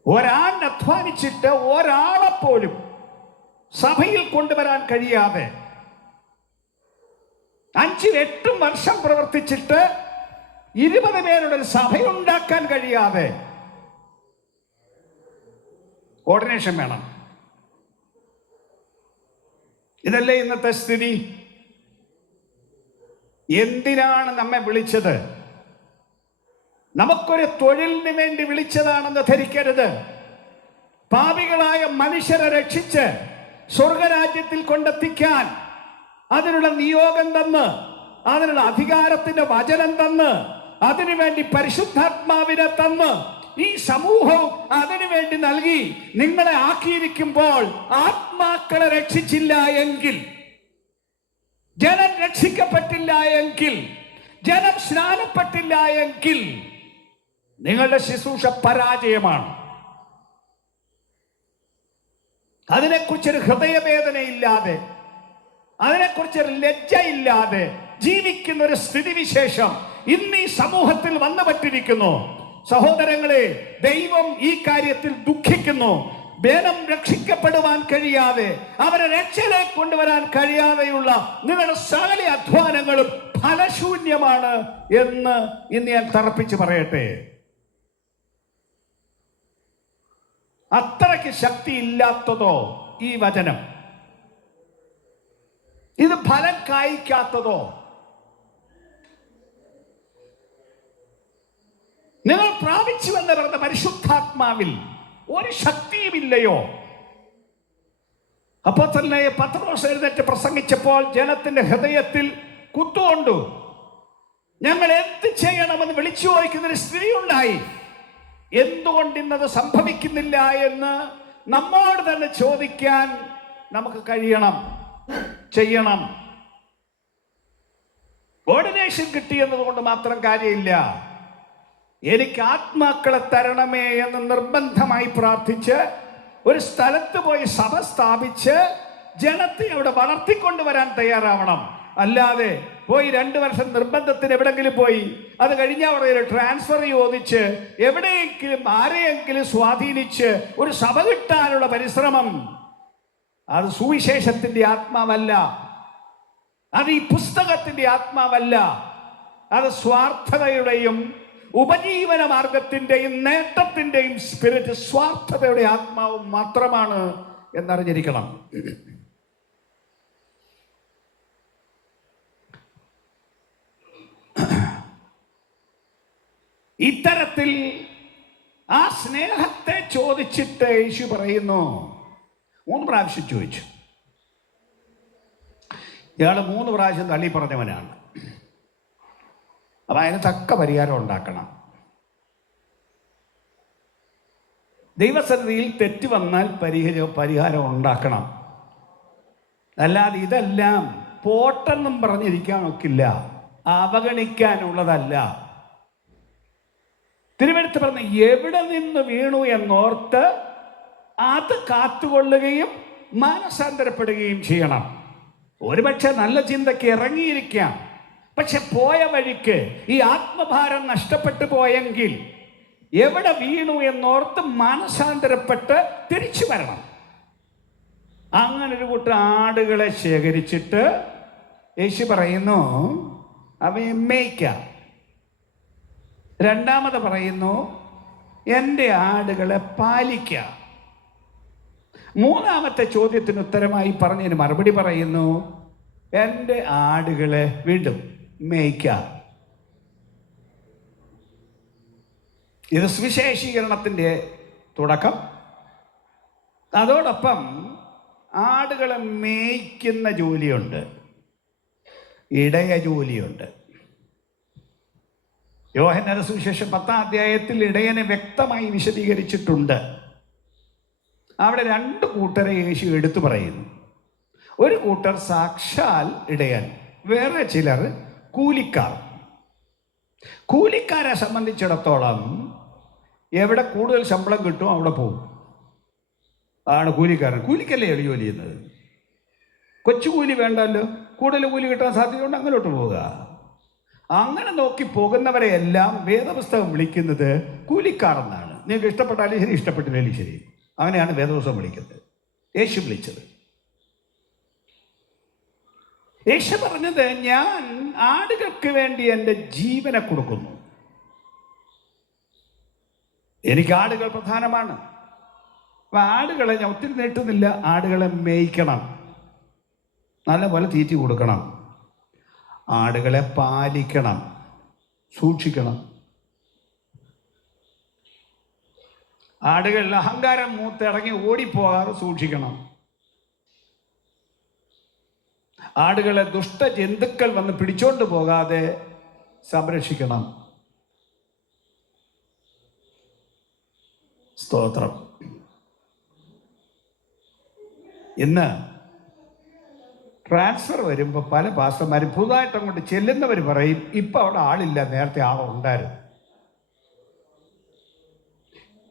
ഒരാണ്ട് അധ്വാനിച്ചിട്ട് ഒരാളെപ്പോലും സഭയിൽ കൊണ്ടുവരാൻ കഴിയാതെ 5-8 വർഷം പ്രവർത്തിച്ചിട്ട് 20 പേരുടെ ഒരു സഭയുണ്ടാക്കാൻ കഴിയാതെ ഓർഡിനേഷൻ വേണം. ഇതല്ലേ ഇന്നത്തെ സ്ഥിതി? എന്തിനാണ് നമ്മെ വിളിച്ചത്? നമുക്കൊരു തൊഴിലിന് വേണ്ടി വിളിച്ചതാണെന്ന് ധരിക്കരുത്. പാപികളായ മനുഷ്യരെ രക്ഷിച്ച് സ്വർഗരാജ്യത്തിൽ കൊണ്ടെത്തിക്കാൻ അതിനുള്ള നിയോഗം തന്ന്, അതിനുള്ള അധികാരത്തിന്റെ വചനം തന്ന്, അതിനുവേണ്ടി പരിശുദ്ധാത്മാവിനെ തന്ന് ഈ സമൂഹം അതിനുവേണ്ടി നൽകി നിങ്ങളെ ആക്കിയിരിക്കുമ്പോൾ ആത്മാക്കളെ രക്ഷിച്ചില്ല എങ്കിൽ, ജനം രക്ഷിക്കപ്പെട്ടില്ല എങ്കിൽ, ജനം സ്നാനപ്പെട്ടില്ല എങ്കിൽ നിങ്ങളുടെ ശുശ്രൂഷ പരാജയമാണ്. അതിനെക്കുറിച്ചൊരു ഹൃദയവേദനയില്ലാതെ, അതിനെക്കുറിച്ചൊരു ലജ്ജയില്ലാതെ ജീവിക്കുന്ന ഒരു സ്ഥിതിവിശേഷം ഇന്ന് ഈ സമൂഹത്തിൽ വന്നു പറ്റിയിരിക്കുന്നു. സഹോദരങ്ങളെ, ദൈവം ഈ കാര്യത്തിൽ ദുഃഖിക്കുന്നു. ജനം രക്ഷിക്കപ്പെടുവാൻ കഴിയാതെ, അവരെ രക്ഷയിലേക്ക് കൊണ്ടുവരാൻ കഴിയാതെയുള്ള നിങ്ങളുടെ സകല അധ്വാനങ്ങളും ഫലശൂന്യമാണ് എന്ന് ഇന്ന് ഞാൻ തറപ്പിച്ച് പറയട്ടെ. അത്രയ്ക്ക് ശക്തിയില്ലാത്തതോ ഈ വചനം? ഇത് ഫലം കായ്ക്കാത്തതോ? നിങ്ങൾ പ്രാപിച്ചുവെന്ന് പറഞ്ഞ പരിശുദ്ധാത്മാവിൽ ഒരു ശക്തിയുമില്ലയോ? അപ്പോൾ തന്നെ പത്രോസ് എഴുന്നേറ്റ് പ്രസംഗിച്ചപ്പോൾ ജനത്തിന്റെ ഹൃദയത്തിൽ കുത്തുകൊണ്ടു. ഞങ്ങൾ എന്ത് ചെയ്യണമെന്ന് വിളിച്ചു ചോദിക്കുന്നൊരു സ്ഥിതി ഉണ്ടായി. എന്തുകൊണ്ട് ഇന്നത് സംഭവിക്കുന്നില്ല എന്ന് നമ്മോട് തന്നെ ചോദിക്കാൻ നമുക്ക് കഴിയണം, ചെയ്യണം. ഓർഡിനേഷൻ കിട്ടിയെന്നതുകൊണ്ട് മാത്രം കാര്യമില്ല. എനിക്ക് ആത്മാക്കളെ തരണമേ എന്ന് നിർബന്ധമായി പ്രാർത്ഥിച്ച് ഒരു സ്ഥലത്ത് പോയി സഭ സ്ഥാപിച്ച് ജനത്തെ അവിടെ വളർത്തിക്കൊണ്ടുവരാൻ തയ്യാറാവണം. അല്ലാതെ പോയി 2 വർഷം നിർബന്ധത്തിന് എവിടെങ്കിലും പോയി അത് കഴിഞ്ഞാൽ ഒരു ട്രാൻസ്ഫർ ചോദിച്ച് എവിടെയെങ്കിലും ആരെയെങ്കിലും സ്വാധീനിച്ച് ഒരു സഭ കിട്ടാനുള്ള പരിശ്രമം, അത് സുവിശേഷത്തിന്റെ ആത്മാവല്ല, അത് ഈ പുസ്തകത്തിന്റെ ആത്മാവല്ല. അത് സ്വാർത്ഥതയുടെയും ഉപജീവന മാർഗത്തിന്റെയും നേട്ടത്തിന്റെയും സ്പിരിറ്റ്, സ്വാർത്ഥതയുടെ ആത്മാവ് മാത്രമാണ് എന്നറിഞ്ഞിരിക്കണം. ഇത്തരത്തിൽ ആ സ്നേഹത്തെ ചോദിച്ചിട്ട് യേശു പറയുന്നു, 3 പ്രാവശ്യം ചോദിച്ചു. ഇയാൾ 3 പ്രാവശ്യം തള്ളി പറഞ്ഞവനാണ്. അപ്പൊ അതിന് തക്ക പരിഹാരം ഉണ്ടാക്കണം. ദൈവസന്നിധിയിൽ തെറ്റ് വന്നാൽ പരിഹാരം ഉണ്ടാക്കണം. അല്ലാതെ ഇതെല്ലാം പോട്ടെന്നും പറഞ്ഞിരിക്കാൻ ഒക്കില്ല, അവഗണിക്കാനുള്ളതല്ല. തിരുവെടുത്ത് പറഞ്ഞ എവിടെ നിന്ന് വീണു എന്നോർത്ത് അത് കാത്തുകൊള്ളുകയും മാനസാന്തരപ്പെടുകയും ചെയ്യണം. ഒരുപക്ഷെ നല്ല ചിന്തയ്ക്ക് ഇറങ്ങിയിരിക്കാം, പക്ഷെ പോയ വഴിക്ക് ഈ ആത്മഭാരം നഷ്ടപ്പെട്ടു പോയെങ്കിൽ എവിടെ വീണു എന്നോർത്ത് മാനസാന്തരപ്പെട്ട് തിരിച്ചു വരണം. അങ്ങനൊരു കൂട്ടം ആടുകളെ ശേഖരിച്ചിട്ട് യേശു പറയുന്നു അവയെ മേയ്ക്കാം. 2ാമത് പറയുന്നു എൻ്റെ ആടുകളെ പാലിക്കാം. 3ാമത്തെ ചോദ്യത്തിന് ഉത്തരമായി പറഞ്ഞതിന് മറുപടി പറയുന്നു എൻ്റെ ആടുകളെ വീണ്ടും മേയ്ക്കാം. ഇത് സുവിശേഷീകരണത്തിൻ്റെ തുടക്കം. അതോടൊപ്പം ആടുകളെ മേയ്ക്കുന്ന ജോലിയുണ്ട്, ഇടയ ജോലിയുണ്ട്. യോഹന്നാന്റെ സുവിശേഷം 10-ാം അധ്യായത്തിൽ ഇടയനെ വ്യക്തമായി വിശദീകരിച്ചിട്ടുണ്ട്. അവിടെ 2 കൂട്ടരെ യേശു എടുത്തു പറയുന്നു. ഒരു കൂട്ടർ സാക്ഷാൽ ഇടയൻ, വേറെ ചിലർ കൂലിക്കാർ. കൂലിക്കാരെ സംബന്ധിച്ചിടത്തോളം എവിടെ കൂടുതൽ ശമ്പളം കിട്ടും അവിടെ പോകും. ആണ് കൂലിക്കാരൻ. കൂലിക്കല്ലേ ജോലി ചെയ്യുന്നത്. കൊച്ചു കൂലി വേണ്ടല്ലോ, കൂടുതൽ കൂലി കിട്ടാൻ സാധ്യതയുണ്ട്, അങ്ങോട്ട് പോവുക. അങ്ങനെ നോക്കി പോകുന്നവരെയെല്ലാം വേദപുസ്തകം വിളിക്കുന്നത് കൂലിക്കാർ എന്നാണ്. നിങ്ങൾക്ക് ഇഷ്ടപ്പെട്ടാലും ശരി, ഇഷ്ടപ്പെട്ടില്ലെങ്കിലും ശരി, അങ്ങനെയാണ് വേദപുസ്തകം വിളിക്കുന്നത്. യേശു വിളിച്ചത്, യേശു പറഞ്ഞത്, ഞാൻ ആടുകൾക്ക് വേണ്ടി എൻ്റെ ജീവനെ കൊടുക്കുന്നു. എനിക്ക് ആടുകൾ പ്രധാനമാണ്. അപ്പം ആടുകളെ ഞാൻ ഒത്തിരി നീട്ടുന്നില്ല. ആടുകളെ മേയ്ക്കണം, നല്ലപോലെ തീറ്റി കൊടുക്കണം, ആടുകളെ പാലിക്കണം, സൂക്ഷിക്കണം. ആടുകളിൽ അഹങ്കാരം മൂത്തിറങ്ങി ഓടിപ്പോകാറ് സൂക്ഷിക്കണം. ആടുകളെ ദുഷ്ടജന്തുക്കൾ വന്ന് പിടിച്ചോണ്ട് പോകാതെ സംരക്ഷിക്കണം. സ്തോത്രം. ഇന്ന് ട്രാൻസ്ഫർ വരുമ്പോൾ പല പാസ്റ്റർമാരും പുതുതായിട്ട് അങ്ങോട്ട് ചെല്ലുന്നവർ പറയും, ഇപ്പം അവിടെ ആളില്ല, നേരത്തെ ആളുണ്ടായിരുന്നു.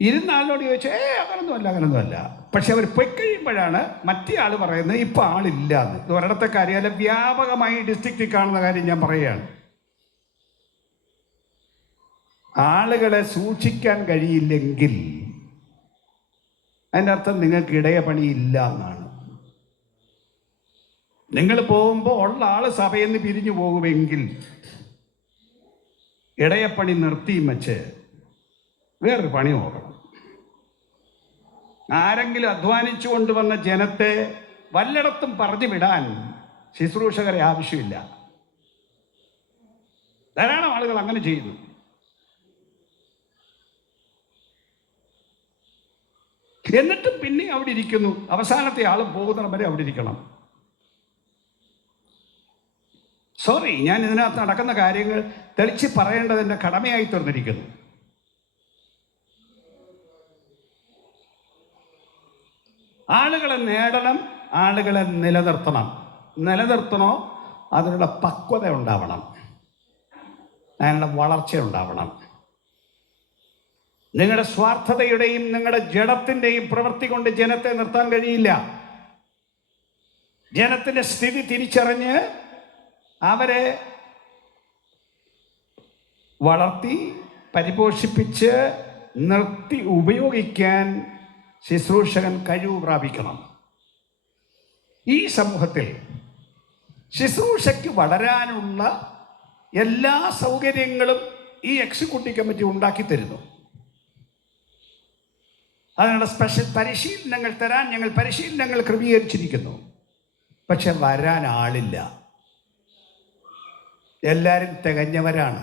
ഇരുന്ന ആളിനോട് ചോദിച്ചാൽ അങ്ങനൊന്നുമല്ല. പക്ഷെ അവർ പോയി കഴിയുമ്പോഴാണ് മറ്റേ ആൾ പറയുന്നത് ഇപ്പം ആളില്ല എന്ന്. ഇത് ഒരിടത്തൊക്കെ അറിയാതെ വ്യാപകമായി ഡിസ്ട്രിക്റ്റിൽ കാണുന്ന കാര്യം ഞാൻ പറയുകയാണ്. ആളുകളെ സൂക്ഷിക്കാൻ കഴിയില്ലെങ്കിൽ അതിൻ്റെ അർത്ഥം നിങ്ങൾക്ക് ഇടയപണിയില്ല എന്നാണ്. നിങ്ങൾ പോകുമ്പോൾ ഉള്ള ആൾ സഭയിൽ നിന്ന് പിരിഞ്ഞു പോകുമെങ്കിൽ ഇടയപ്പണി നിർത്തിയും വെച്ച് വേറൊരു പണി നോക്കണം. ആരെങ്കിലും അധ്വാനിച്ചു കൊണ്ടുവന്ന ജനത്തെ വല്ലയിടത്തും പറഞ്ഞു വിടാൻ ശുശ്രൂഷകരെ ആവശ്യമില്ല. ധാരാളം ആളുകൾ അങ്ങനെ ചെയ്യുന്നു. എന്നിട്ടും പിന്നെ അവിടെ ഇരിക്കുന്നു. അവസാനത്തെ ആളും പോകുന്നിടം വരെ അവിടെ ഇരിക്കണം. സോറി, ഞാൻ ഇതിനകത്ത് നടക്കുന്ന കാര്യങ്ങൾ തെളിച്ച് പറയേണ്ടത് എൻ്റെ കടമയായി തീർന്നിരിക്കുന്നു. ആളുകളെ നേടണം, ആളുകളെ നിലനിർത്തണം. നിലനിർത്തണോ അതിനുള്ള പക്വത ഉണ്ടാവണം, അതിനുള്ള വളർച്ച ഉണ്ടാവണം. നിങ്ങളുടെ സ്വാർത്ഥതയുടെയും നിങ്ങളുടെ ജഡത്തിൻ്റെയും പ്രവൃത്തി കൊണ്ട് ജനത്തെ നിർത്താൻ കഴിയില്ല. ജനത്തിൻ്റെ സ്ഥിതി തിരിച്ചറിഞ്ഞ് അവരെ വളർത്തി പരിപോഷിപ്പിച്ച് നിർത്തി ഉപയോഗിക്കാൻ ശുശ്രൂഷകൻ കഴിവ് പ്രാപിക്കണം. ഈ സമൂഹത്തിൽ ശുശ്രൂഷയ്ക്ക് വളരാനുള്ള എല്ലാ സൗകര്യങ്ങളും ഈ എക്സിക്യൂട്ടീവ് കമ്മിറ്റി ഉണ്ടാക്കി തരുന്നു. അതിനുള്ള സ്പെഷ്യൽ പരിശീലനങ്ങൾ തരാൻ ഞങ്ങൾ പരിശീലനങ്ങൾ ക്രമീകരിച്ചിരിക്കുന്നു. പക്ഷെ വരാൻ ആളില്ല. എല്ലാവരും തികഞ്ഞവരാണ്.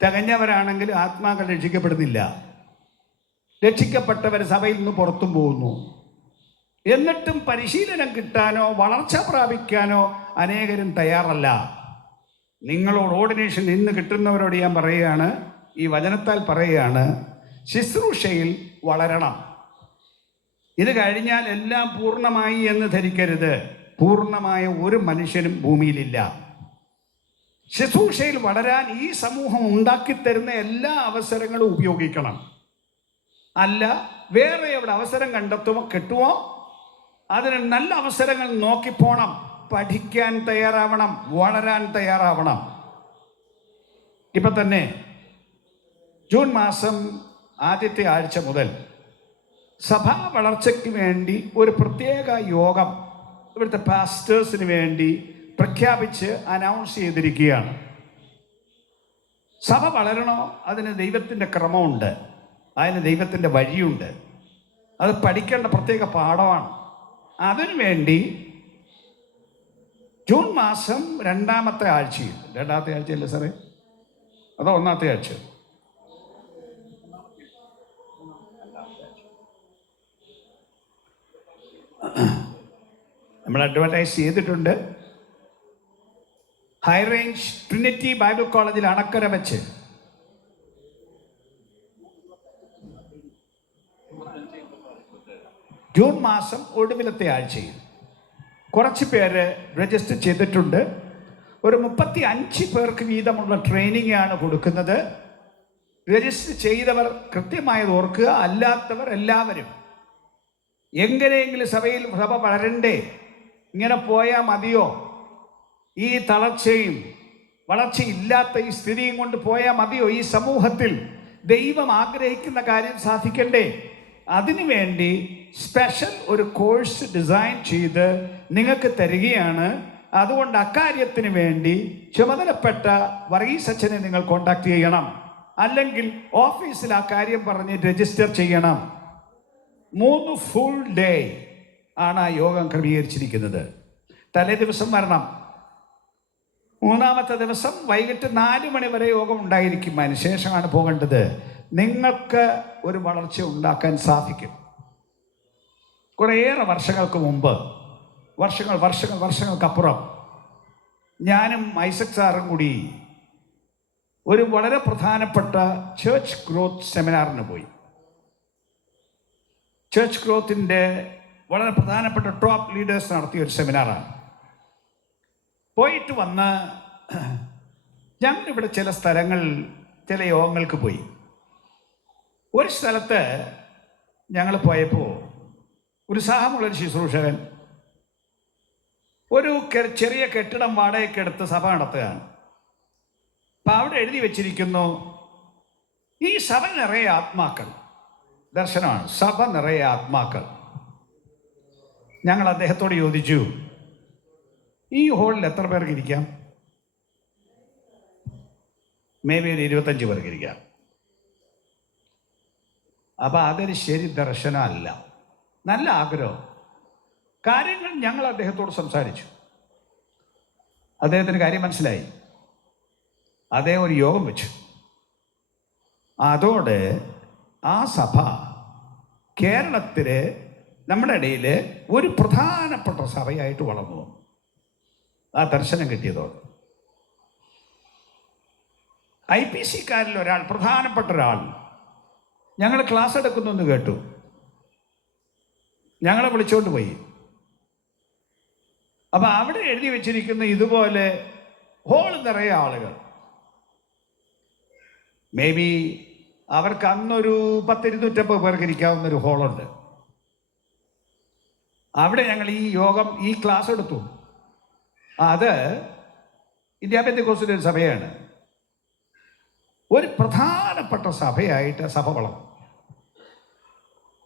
തികഞ്ഞവരാണെങ്കിൽ ആത്മാക്കൾ രക്ഷിക്കപ്പെടുന്നില്ല. രക്ഷിക്കപ്പെട്ടവർ സഭയിൽ നിന്ന് പുറത്തും പോകുന്നു. എന്നിട്ടും പരിശീലനം കിട്ടാനോ വളർച്ച പ്രാപിക്കാനോ അനേകരും തയ്യാറല്ല. നിങ്ങളോട് ഓർഡിനേഷൻ ഇന്ന് കിട്ടുന്നവരോട് ഞാൻ പറയുകയാണ്, ഈ വചനത്താൽ പറയുകയാണ്, ശുശ്രൂഷയിൽ വളരണം. ഇത് കഴിഞ്ഞാൽ എല്ലാം പൂർണ്ണമായി എന്ന് ധരിക്കരുത്. പൂർണ്ണമായ ഒരു മനുഷ്യനും ഭൂമിയിലില്ല. ശുശ്രൂഷയിൽ വളരാൻ ഈ സമൂഹം ഉണ്ടാക്കിത്തരുന്ന എല്ലാ അവസരങ്ങളും ഉപയോഗിക്കണം. അല്ല വേറെ എവിടെ അവസരം കിട്ടുമോ അതിന് നല്ല അവസരങ്ങൾ നോക്കിപ്പോണം. പഠിക്കാൻ തയ്യാറാവണം, വളരാൻ തയ്യാറാവണം. ഇപ്പം തന്നെ ജൂൺ മാസം ആദ്യത്തെ ആഴ്ച മുതൽ സഭാ വളർച്ചയ്ക്ക് വേണ്ടി ഒരു പ്രത്യേക യോഗം ഇവിടുത്തെ പാസ്റ്റേഴ്സിന് വേണ്ടി പ്രഖ്യാപിച്ച് അനൗൺസ് ചെയ്തിരിക്കുകയാണ്. സഭ വളരണോ അതിന് ദൈവത്തിൻ്റെ ക്രമമുണ്ട്, അതിന് ദൈവത്തിൻ്റെ വഴിയുണ്ട്. അത് പഠിക്കേണ്ട പ്രത്യേക പാഠമാണ്. അതിനു വേണ്ടി ജൂൺ മാസം രണ്ടാമത്തെ ആഴ്ചയല്ലേ സാറേ, അതോ ഒന്നാമത്തെ ആഴ്ച? നമ്മൾ അഡ്വർടൈസ് ചെയ്തിട്ടുണ്ട്. ഹൈ റേഞ്ച് ട്രിനിറ്റി ബൈബിൾ കോളേജിൽ അണക്കര വെച്ച് ജൂൺ മാസം ഒടുവിലത്തെ ആഴ്ചയിൽ കുറച്ച് പേര് രജിസ്റ്റർ ചെയ്തിട്ടുണ്ട്. ഒരു 35 പേർക്ക് വീതമുള്ള ട്രെയിനിങ് ആണ് കൊടുക്കുന്നത്. രജിസ്റ്റർ ചെയ്തവർ കൃത്യമായത് ഓർക്കുക, അല്ലാത്തവർ എല്ലാവരും. എങ്ങനെയെങ്കിലും സഭ വളരണ്ടേ? ഇങ്ങനെ പോയാൽ മതിയോ? ഈ തളർച്ചയും വളർച്ചയില്ലാത്ത ഈ സ്ഥിതിയും കൊണ്ട് പോയാൽ മതിയോ? ഈ സമൂഹത്തിൽ ദൈവം ആഗ്രഹിക്കുന്ന കാര്യം സാധിക്കണ്ടേ? അതിനുവേണ്ടി സ്പെഷ്യൽ ഒരു കോഴ്സ് ഡിസൈൻ ചെയ്ത് നിങ്ങൾക്ക് തരികയാണ്. അതുകൊണ്ട് അക്കാര്യത്തിന് വേണ്ടി ചുമതലപ്പെട്ട വർഗീസ് അച്ഛനെ നിങ്ങൾ കോണ്ടാക്ട് ചെയ്യണം. അല്ലെങ്കിൽ ഓഫീസിൽ ആ കാര്യം പറഞ്ഞ് രജിസ്റ്റർ ചെയ്യണം. 3 ഫുൾ ഡേ ആണ് ആ യോഗം ക്രമീകരിച്ചിരിക്കുന്നത്. തലേ ദിവസം വരണം. 3-ാമത്തെ ദിവസം വൈകിട്ട് 4 മണി വരെ യോഗം ഉണ്ടായിരിക്കും. അതിനുശേഷമാണ് പോകേണ്ടത്. നിങ്ങൾക്ക് ഒരു വളർച്ച ഉണ്ടാക്കാൻ സാധിക്കും. കുറേയേറെ വർഷങ്ങൾക്ക് മുമ്പ്, വർഷങ്ങൾക്കപ്പുറം ഞാനും ഐസക് സാറും കൂടി ഒരു വളരെ പ്രധാനപ്പെട്ട ചേർച്ച് ഗ്രോത്ത് സെമിനാറിന് പോയി. ചേർച്ച് ഗ്രോത്തിൻ്റെ വളരെ പ്രധാനപ്പെട്ട ടോപ്പ് ലീഡേഴ്സ് നടത്തിയ ഒരു സെമിനാറാണ്. പോയിട്ട് വന്ന് ഞങ്ങളിവിടെ ചില സ്ഥലങ്ങളിൽ ചില യോഗങ്ങൾക്ക് പോയി. ഒരു സ്ഥലത്ത് ഞങ്ങൾ പോയപ്പോൾ ഉത്സാഹമുള്ളൊരു ശുശ്രൂഷകൻ ഒരു ചെറിയ കെട്ടിടം വാടകയ്ക്ക് എടുത്ത് സഭ നടത്തുകയാണ്. അപ്പം അവിടെ എഴുതി വച്ചിരിക്കുന്നു, ഈ സഭ നിറയെ ആത്മാക്കൾ. ദർശനമാണ്, സഭ നിറയെ ആത്മാക്കൾ. ഞങ്ങൾ അദ്ദേഹത്തോട് ചോദിച്ചു, ഈ ഹോളിൽ എത്ര പേർക്ക് ഇരിക്കാം? മേ ബി 25 പേർക്ക് ഇരിക്കാം. അപ്പം അതൊരു ശരി ദർശനമല്ല. നല്ല ആഗ്രഹം. കാര്യങ്ങൾ ഞങ്ങൾ അദ്ദേഹത്തോട് സംസാരിച്ചു. അദ്ദേഹത്തിന് കാര്യം മനസ്സിലായി. അദ്ദേഹം ഒരു യോഗം വെച്ചു. അതോടെ ആ സഭ കേരളത്തിലെ നമ്മുടെ ഇടയിൽ ഒരു പ്രധാനപ്പെട്ട സഭയായിട്ട് വളർന്നു. ആ ദർശനം കിട്ടിയതോടെ IPC-കാരിൽ ഒരാൾ, പ്രധാനപ്പെട്ട ഒരാൾ, ഞങ്ങൾ ക്ലാസ് എടുക്കുന്നു എന്ന് കേട്ടു. ഞങ്ങളെ വിളിച്ചുകൊണ്ട് പോയി. അപ്പം അവിടെ എഴുതി വെച്ചിരിക്കുന്ന ഇതുപോലെ ഹോള് നിറയെ ആളുകൾ. മേ ബി അവർക്ക് അന്നൊരു 10-250 പേർക്ക് ഇരിക്കാവുന്നൊരു ഹോളുണ്ട്. അവിടെ ഞങ്ങൾ ഈ ക്ലാസ് എടുത്തു. അത് ഇന്ത്യ പെന്തക്കോസ്തിന്റെ ഒരു സഭയാണ്. ഒരു പ്രധാനപ്പെട്ട സഭയായിട്ട് സഭ വളർന്നു.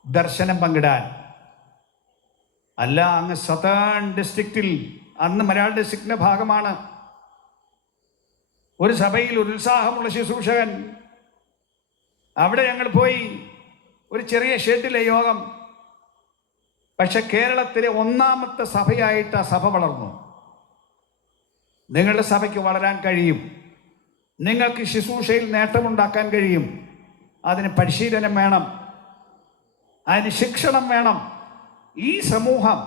ദർശനം പങ്കിടാൻ അല്ല, അങ്ങ് സതേൺ ഡിസ്ട്രിക്റ്റിൽ, അന്ന് മലയാള ഡിസ്ട്രിക്റ്റിന്റെ ഭാഗമാണ്, ഒരു സഭയിൽ ഒരു ഉത്സാഹമുള്ള ശുശ്രൂഷകൻ. അവിടെ ഞങ്ങൾ പോയി. ഒരു ചെറിയ ഷെഡിലെ യോഗം. പക്ഷെ കേരളത്തിലെ 1-ാമത്തെ സഭയായിട്ട് ആ സഭ വളർന്നു. നിങ്ങളുടെ സഭയ്ക്ക് വളരാൻ കഴിയും. നിങ്ങൾക്ക് ശുശ്രൂഷയിൽ നേട്ടമുണ്ടാക്കാൻ കഴിയും. അതിന് പരിശീലനം വേണം, അതിന് ശിക്ഷണം വേണം. ഈ സമൂഹം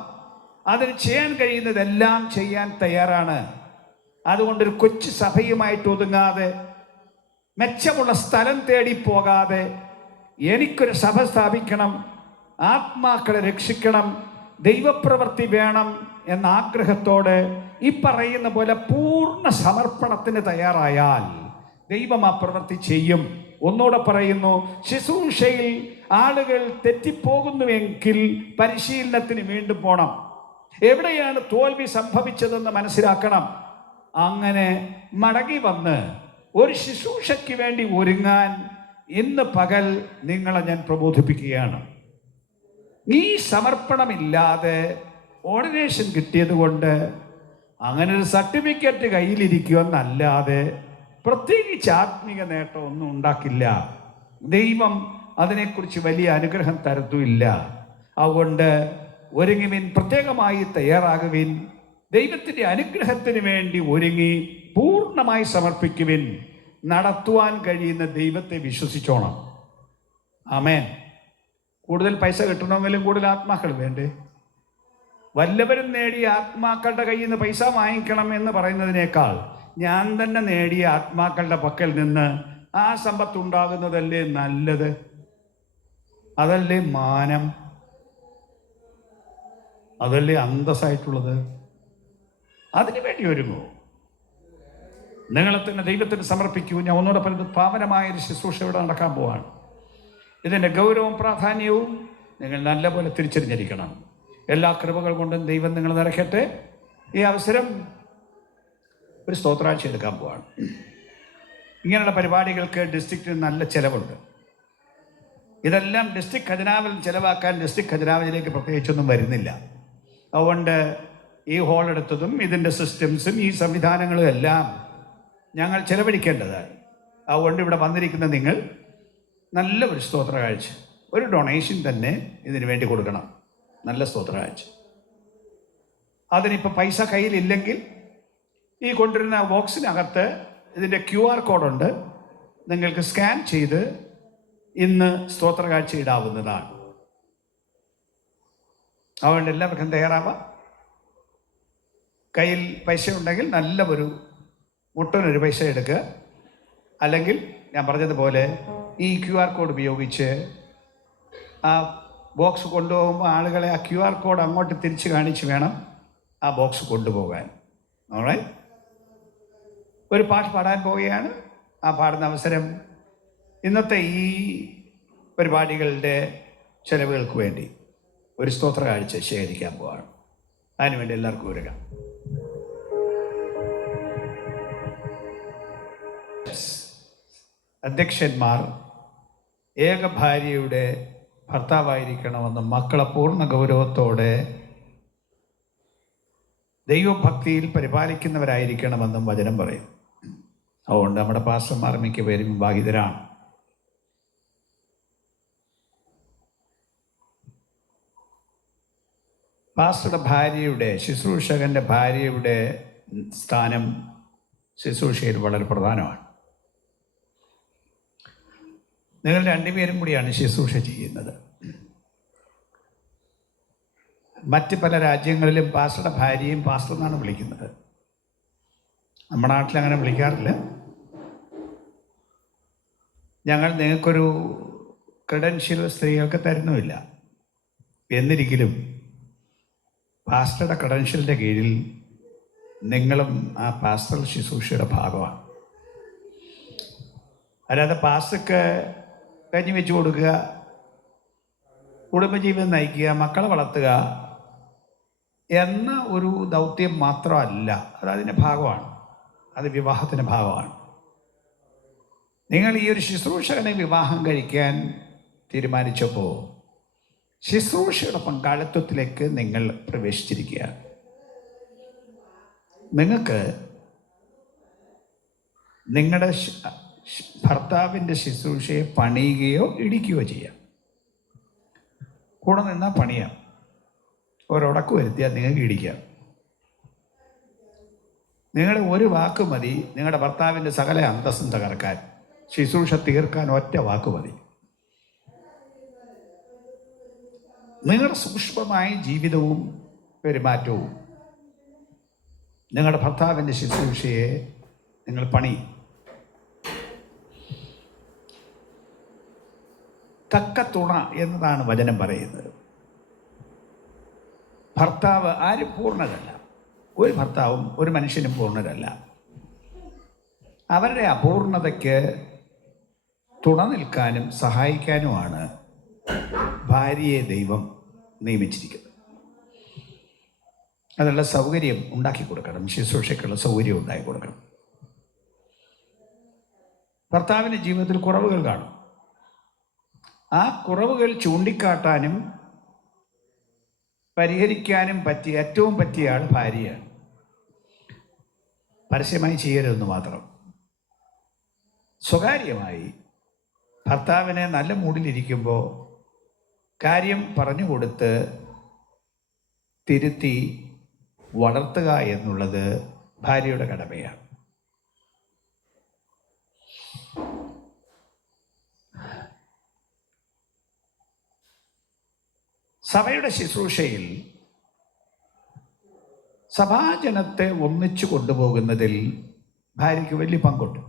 അതിന് ചെയ്യാൻ കഴിയുന്നതെല്ലാം ചെയ്യാൻ തയ്യാറാണ്. അതുകൊണ്ടൊരു കൊച്ചു സഭയുമായിട്ട് ഒതുങ്ങാതെ, മെച്ചമുള്ള സ്ഥലം തേടി പോകാതെ, എനിക്കൊരു സഭ സ്ഥാപിക്കണം, ആത്മാക്കളെ രക്ഷിക്കണം, ദൈവപ്രവൃത്തി വേണം എന്ന ആഗ്രഹത്തോടെ ഈ പറയുന്ന പോലെ പൂർണ്ണ സമർപ്പണത്തിന് തയ്യാറായാൽ ദൈവം ആ പ്രവൃത്തി ചെയ്യും. ഒന്നുകൂടെ പറയുന്നു, ശുശ്രൂഷയിൽ ആളുകൾ തെറ്റിപ്പോകുന്നുവെങ്കിൽ പരിശീലനത്തിന് വീണ്ടും പോകണം. എവിടെയാണ് തോൽവി സംഭവിച്ചതെന്ന് മനസ്സിലാക്കണം. അങ്ങനെ മടങ്ങി വന്ന് ഒരു ശുശ്രൂഷയ്ക്ക് വേണ്ടി ഒരുങ്ങാൻ ഇന്ന് പകൽ നിങ്ങളെ ഞാൻ പ്രബോധിപ്പിക്കുകയാണ്. ഈ സമർപ്പണമില്ലാതെ ഓർഡിനേഷൻ കിട്ടിയത് കൊണ്ട് അങ്ങനെ ഒരു സർട്ടിഫിക്കറ്റ് കയ്യിലിരിക്കുമെന്നല്ലാതെ പ്രത്യേകിച്ച് ആത്മീക നേട്ടം ഒന്നും ഉണ്ടാക്കില്ല. ദൈവം അതിനെക്കുറിച്ച് വലിയ അനുഗ്രഹം തരത്തുമില്ല. അതുകൊണ്ട് ഒരുങ്ങുവിൻ, പ്രത്യേകമായി തയ്യാറാകുവിൻ. ദൈവത്തിൻ്റെ അനുഗ്രഹത്തിന് വേണ്ടി ഒരുങ്ങി പൂർണ്ണമായി സമർപ്പിക്കുവിൻ. നടത്തുവാൻ കഴിയുന്ന ദൈവത്തെ വിശ്വസിച്ചോണം. ആമേൻ. കൂടുതൽ പൈസ കിട്ടണമെങ്കിലും കൂടുതൽ ആത്മാക്കൾ വേണ്ടേ? വല്ലവരും നേടിയ ആത്മാക്കളുടെ കയ്യിൽ നിന്ന് പൈസ വാങ്ങിക്കണം എന്ന് പറയുന്നതിനേക്കാൾ ഞാൻ തന്നെ നേടിയ ആത്മാക്കളുടെ പക്കൽ നിന്ന് ആ സമ്പത്ത് ഉണ്ടാകുന്നതല്ലേ നല്ലത്? അതല്ലേ മാനം? അതല്ലേ അന്തസ്സായിട്ടുള്ളത്? അതിനു വേണ്ടി ഒരുങ്ങൂ. നിങ്ങളെ തന്നെ ദൈവത്തിന് സമർപ്പിക്കൂ. ഞാൻ ഒന്നുകൂടെ പറയുന്നത്, പാവനമായൊരു ശുശ്രൂഷ ഇവിടെ നടക്കാൻ പോവാണ്. ഇതിൻ്റെ ഗൗരവവും പ്രാധാന്യവും നിങ്ങൾ നല്ലപോലെ തിരിച്ചറിഞ്ഞിരിക്കണം. എല്ലാ കൃപകൾ കൊണ്ടും ദൈവം നിങ്ങൾ നിറയ്ക്കട്ടെ. ഈ അവസരം ഒരു സ്തോത്രാഴ്ച എടുക്കാൻ പോവാണ്. ഇങ്ങനെയുള്ള പരിപാടികൾക്ക് ഡിസ്ട്രിക്റ്റിന് നല്ല ചിലവുണ്ട്. ഇതെല്ലാം ഡിസ്ട്രിക്ട് ഖജനാവിൽ ചിലവാക്കാൻ ഡിസ്ട്രിക്ട് ഖജനാവിലേക്ക് പ്രത്യേകിച്ചൊന്നും വരുന്നില്ല. അതുകൊണ്ട് ഈ ഹോൾ എടുത്തതും ഇതിൻ്റെ സിസ്റ്റംസും ഈ സംവിധാനങ്ങളും എല്ലാം ഞങ്ങൾ ചിലവഴിക്കേണ്ടതാണ്. അതുകൊണ്ട് ഇവിടെ വന്നിരിക്കുന്ന നിങ്ങൾ നല്ല ഒരു സ്തോത്ര കാഴ്ച, ഒരു ഡൊണേഷൻ തന്നെ ഇതിനു വേണ്ടി കൊടുക്കണം. നല്ല സ്തോത്ര കാഴ്ച. അതിനിപ്പോൾ പൈസ കയ്യിലില്ലെങ്കിൽ ഈ കൊണ്ടുവരുന്ന ബോക്സിനകത്ത് ഇതിൻ്റെ QR കോഡുണ്ട്. നിങ്ങൾക്ക് സ്കാൻ ചെയ്ത് ഇന്ന് സ്തോത്ര കാഴ്ച ഇടാവുന്നതാണ്. അതുകൊണ്ട് എല്ലാവർക്കും തയ്യാറാവാം. കയ്യിൽ പൈസ ഉണ്ടെങ്കിൽ നല്ല ഒരു മുട്ടനൊരു പൈസ എടുക്കുക. അല്ലെങ്കിൽ ഞാൻ പറഞ്ഞതുപോലെ ഈ QR കോഡ് ഉപയോഗിച്ച് ആ ബോക്സ് കൊണ്ടുപോകുമ്പോൾ ആളുകളെ ആ QR കോഡ് അങ്ങോട്ട് തിരിച്ച് കാണിച്ച് വേണം ആ ബോക്സ് കൊണ്ടുപോകാൻ. ഓൾറൈറ്റ്. ഒരു പാട്ട് പാടാൻ പോവുകയാണ്. ആ പാടുന്ന അവസരം ഇന്നത്തെ ഈ പരിപാടികളുടെ ചെലവുകൾക്ക് വേണ്ടി ഒരു സ്തോത്ര കാഴ്ച ശേഖരിക്കാൻ പോവാണ്. അതിനുവേണ്ടി എല്ലാവർക്കും വരിക. അധ്യക്ഷന്മാർ ഏക ഭാര്യയുടെ ഭർത്താവായിരിക്കണമെന്നും മക്കളെ പൂർണ്ണ ഗൗരവത്തോടെ ദൈവഭക്തിയിൽ പരിപാലിക്കുന്നവരായിരിക്കണമെന്നും വചനം പറയും. അതുകൊണ്ട് നമ്മുടെ പാസ്റ്റർമാർ മിക്ക പേരും വിവാഹിതരാണ്. പാസ്റ്ററുടെ ഭാര്യയുടെ, ശുശ്രൂഷകൻ്റെ ഭാര്യയുടെ സ്ഥാനം ശുശ്രൂഷയിൽ വളരെ പ്രധാനമാണ്. നിങ്ങൾ രണ്ടുപേരും കൂടിയാണ് ശുശ്രൂഷ ചെയ്യുന്നത്. മറ്റ് പല രാജ്യങ്ങളിലും പാസ്റ്ററുടെ ഭാര്യയും പാസ്റ്റർ എന്നാണ് വിളിക്കുന്നത്. നമ്മുടെ നാട്ടിൽ അങ്ങനെ വിളിക്കാറില്ല. ഞങ്ങൾ നിങ്ങൾക്കൊരു ക്രെഡൻഷ്യൽ സ്ത്രീകൾക്ക് തരുന്നുമില്ല. എന്നിരിക്കലും പാസ്റ്ററുടെ ക്രെഡൻഷ്യലിൻ്റെ കീഴിൽ നിങ്ങളും ആ പാസ്റ്ററൽ ശുശ്രൂഷയുടെ ഭാഗമാണ്. അല്ലാതെ പാസ്റ്റർക്ക് കഞ്ഞി വെച്ച് കൊടുക്കുക, കുടുംബജീവിതം നയിക്കുക, മക്കളെ വളർത്തുക എന്ന ഒരു ദൗത്യം മാത്രമല്ല. അത് അതിൻ്റെ ഭാഗമാണ്. അത് വിവാഹത്തിൻ്റെ ഭാഗമാണ്. നിങ്ങൾ ഈ ഒരു ശുശ്രൂഷകനെ വിവാഹം കഴിക്കാൻ തീരുമാനിച്ചപ്പോൾ ശുശ്രൂഷയുടെ പങ്കാളിത്തത്തിലേക്ക് നിങ്ങൾ പ്രവേശിച്ചിരിക്കുകയാണ്. നിങ്ങൾക്ക് നിങ്ങളുടെ ഭർത്താവിൻ്റെ ശുശ്രൂഷയെ പണിയുകയോ ഇടിക്കുകയോ ചെയ്യാം. കൂടെ നിന്നാൽ പണിയാം, ഒരൊടക്ക് വരുത്തിയാൽ നിങ്ങൾക്ക് ഇടിക്കാം. നിങ്ങളുടെ ഒരു വാക്ക് മതി നിങ്ങളുടെ ഭർത്താവിൻ്റെ സകല അന്തസ്സും തകർക്കാൻ. ശുശ്രൂഷ തീർക്കാൻ ഒറ്റ വാക്ക് മതി. നിങ്ങളുടെ സൂക്ഷ്മമായ ജീവിതവും പെരുമാറ്റവും നിങ്ങളുടെ ഭർത്താവിൻ്റെ ശുശ്രൂഷയെ നിങ്ങൾ പണി. തക്ക തുണ എന്നതാണ് വചനം പറയുന്നത്. ഭർത്താവ് ആരും പൂർണ്ണരല്ല. ഒരു ഭർത്താവും ഒരു മനുഷ്യനും പൂർണ്ണരല്ല. അവരുടെ അപൂർണതയ്ക്ക് തുണ നിൽക്കാനും സഹായിക്കാനുമാണ് ഭാര്യയെ ദൈവം നിയമിച്ചിരിക്കുന്നത്. അതിനുള്ള സൗകര്യം ഉണ്ടാക്കി കൊടുക്കണം. ശുശ്രൂഷയ്ക്കുള്ള സൗകര്യം ഉണ്ടാക്കി കൊടുക്കണം. ഭർത്താവിൻ്റെ ജീവിതത്തിൽ കുറവുകൾ കാണും. ആ കുറവുകൾ ചൂണ്ടിക്കാട്ടാനും പരിഹരിക്കാനും ഏറ്റവും പറ്റിയ ആൾ ഭാര്യയാണ്. പരസ്യമായി ചെയ്യരുതെന്ന് മാത്രം. സ്വകാര്യമായി ഭർത്താവിനെ നല്ല മൂഡിലിരിക്കുമ്പോൾ കാര്യം പറഞ്ഞു കൊടുത്ത് തിരുത്തി വളർത്തുക എന്നുള്ളത് ഭാര്യയുടെ കടമയാണ്. സഭയുടെ ശുശ്രൂഷയിൽ സഭാജനത്തെ ഒന്നിച്ചു കൊണ്ടുപോകുന്നതിൽ ഭാര്യയ്ക്ക് വലിയ പങ്കുണ്ട്.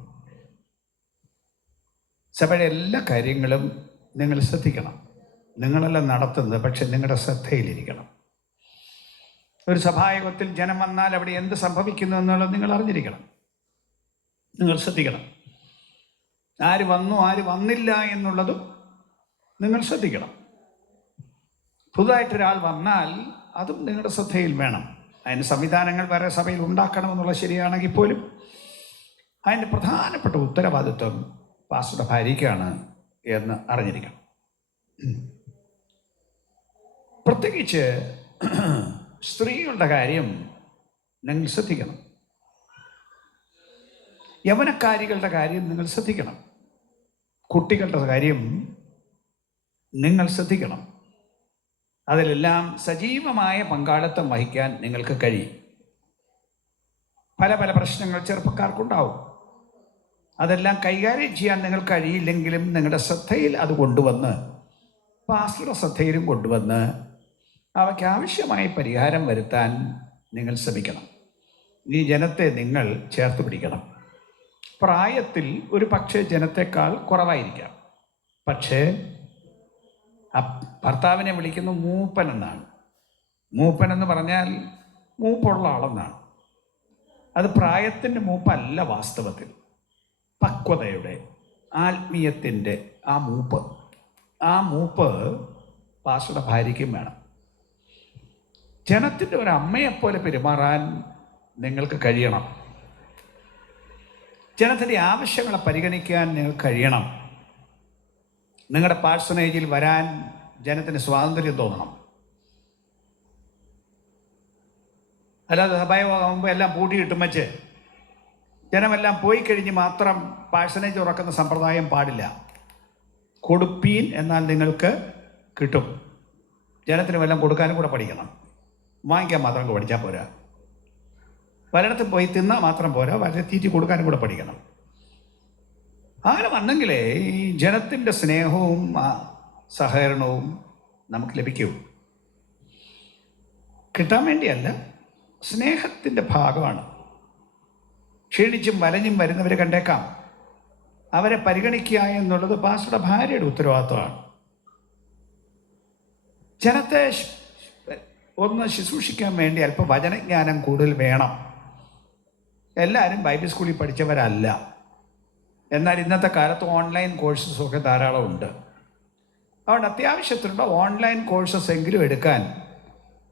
സഭയുടെ എല്ലാ കാര്യങ്ങളും നിങ്ങൾ ശ്രദ്ധിക്കണം. നിങ്ങളെല്ലാം നടത്തുന്നത്, പക്ഷെ നിങ്ങളുടെ ശ്രദ്ധയിലിരിക്കണം. ഒരു സഭായോഗത്തിൽ ജനം വന്നാൽ അവിടെ എന്ത് സംഭവിക്കുന്നു എന്നുള്ളത് നിങ്ങൾ അറിഞ്ഞിരിക്കണം. നിങ്ങൾ ശ്രദ്ധിക്കണം. ആര് വന്നു ആര് വന്നില്ല എന്നുള്ളതും നിങ്ങൾ ശ്രദ്ധിക്കണം. പുതുതായിട്ടൊരാൾ വന്നാൽ അതും നിങ്ങളുടെ ശ്രദ്ധയിൽ വേണം. അതിന് സംവിധാനങ്ങൾ വേറെ സഭയിൽ ഉണ്ടാക്കണമെന്നുള്ള ശരിയാണെങ്കിൽ പോലും അതിൻ്റെ പ്രധാനപ്പെട്ട ഉത്തരവാദിത്വം പാസ്റ്ററുടെ ഭാര്യയ്ക്കാണ് എന്ന് അറിഞ്ഞിരിക്കണം. പ്രത്യേകിച്ച് സ്ത്രീകളുടെ കാര്യം നിങ്ങൾ ശ്രദ്ധിക്കണം. യൗവനക്കാരികളുടെ കാര്യം നിങ്ങൾ ശ്രദ്ധിക്കണം. കുട്ടികളുടെ കാര്യം നിങ്ങൾ ശ്രദ്ധിക്കണം. അതിലെല്ലാം സജീവമായ പങ്കാളിത്തം വഹിക്കാൻ നിങ്ങൾക്ക് കഴിയും. പല പല പ്രശ്നങ്ങൾ ചെറുപ്പക്കാർക്കുണ്ടാവും. അതെല്ലാം കൈകാര്യം ചെയ്യാൻ നിങ്ങൾ കഴിയില്ലെങ്കിലും നിങ്ങളുടെ ശ്രദ്ധയിൽ അത് കൊണ്ടുവന്ന്, പാസ്റ്ററുടെ ശ്രദ്ധയിലും കൊണ്ടുവന്ന് അവയ്ക്ക് ആവശ്യമായ പരിഹാരം വരുത്താൻ നിങ്ങൾ ശ്രമിക്കണം. ഈ ജനത്തെ നിങ്ങൾ ചേർത്ത് പിടിക്കണം. പ്രായത്തിൽ ഒരു പക്ഷേ ജനത്തെക്കാൾ കുറവായിരിക്കാം, പക്ഷേ ഭർത്താവിനെ വിളിക്കുന്ന മൂപ്പൻ എന്നാണ്. മൂപ്പൻ എന്ന് പറഞ്ഞാൽ മൂപ്പുള്ള ആളെന്നാണ്. അത് പ്രായത്തിൻ്റെ മൂപ്പല്ല, വാസ്തവത്തിൽ പക്വതയുടെ, ആത്മീയത്തിൻ്റെ ആ മൂപ്പ് പാസ്റ്ററുടെ ഭാര്യയ്ക്കും വേണം. ജനത്തിൻ്റെ ഒരു അമ്മയെപ്പോലെ പെരുമാറാൻ നിങ്ങൾക്ക് കഴിയണം. ജനത്തിൻ്റെ ആവശ്യങ്ങളെ പരിഗണിക്കാൻ നിങ്ങൾക്ക് കഴിയണം. നിങ്ങളുടെ പാഴ്സണേജിൽ വരാൻ ജനത്തിന് സ്വാതന്ത്ര്യം തോന്നണം. അല്ലാതെ സഭയാകുമ്പോൾ എല്ലാം പൂട്ടിയിട്ടും വെച്ച് ജനമെല്ലാം പോയി കഴിഞ്ഞ് മാത്രം പാഴ്സണേജ് ഉറക്കുന്ന സമ്പ്രദായം പാടില്ല. കൊടുപ്പീൻ എന്നാൽ നിങ്ങൾക്ക് കിട്ടും. ജനത്തിന് വല്ലതും കൊടുക്കാനും കൂടെ പഠിക്കണം. വാങ്ങിക്കാൻ മാത്രം പഠിച്ചാൽ പോരാ. വല്ലയിടത്തും പോയി തിന്നാൽ മാത്രം പോരാ, വളരെ തീറ്റി കൊടുക്കാനും കൂടെ പഠിക്കണം. അങ്ങനെ വന്നെങ്കിലേ ഈ ജനത്തിൻ്റെ സ്നേഹവും സഹകരണവും നമുക്ക് ലഭിക്കൂ. കിട്ടാൻ വേണ്ടിയല്ല, സ്നേഹത്തിൻ്റെ ഭാഗമാണ്. ക്ഷീണിച്ചും വലഞ്ഞും വരുന്നവരെ കണ്ടേക്കാം. അവരെ പരിഗണിക്കുക എന്നുള്ളത് പാസ്റ്ററുടെ ഭാര്യയുടെ ഉത്തരവാദിത്വമാണ്. ജനത്തെ ഒന്ന് ശുശ്രൂഷിക്കാൻ വേണ്ടി അല്പം വചനജ്ഞാനം കൂടുതൽ വേണം. എല്ലാവരും ബൈബിൾ സ്കൂളിൽ പഠിച്ചവരല്ല. എന്നാൽ ഇന്നത്തെ കാലത്ത് ഓൺലൈൻ കോഴ്സസൊക്കെ ധാരാളം ഉണ്ട്. അതുകൊണ്ട് അത്യാവശ്യത്തിലുള്ള ഓൺലൈൻ കോഴ്സസ് എങ്കിലും എടുക്കാൻ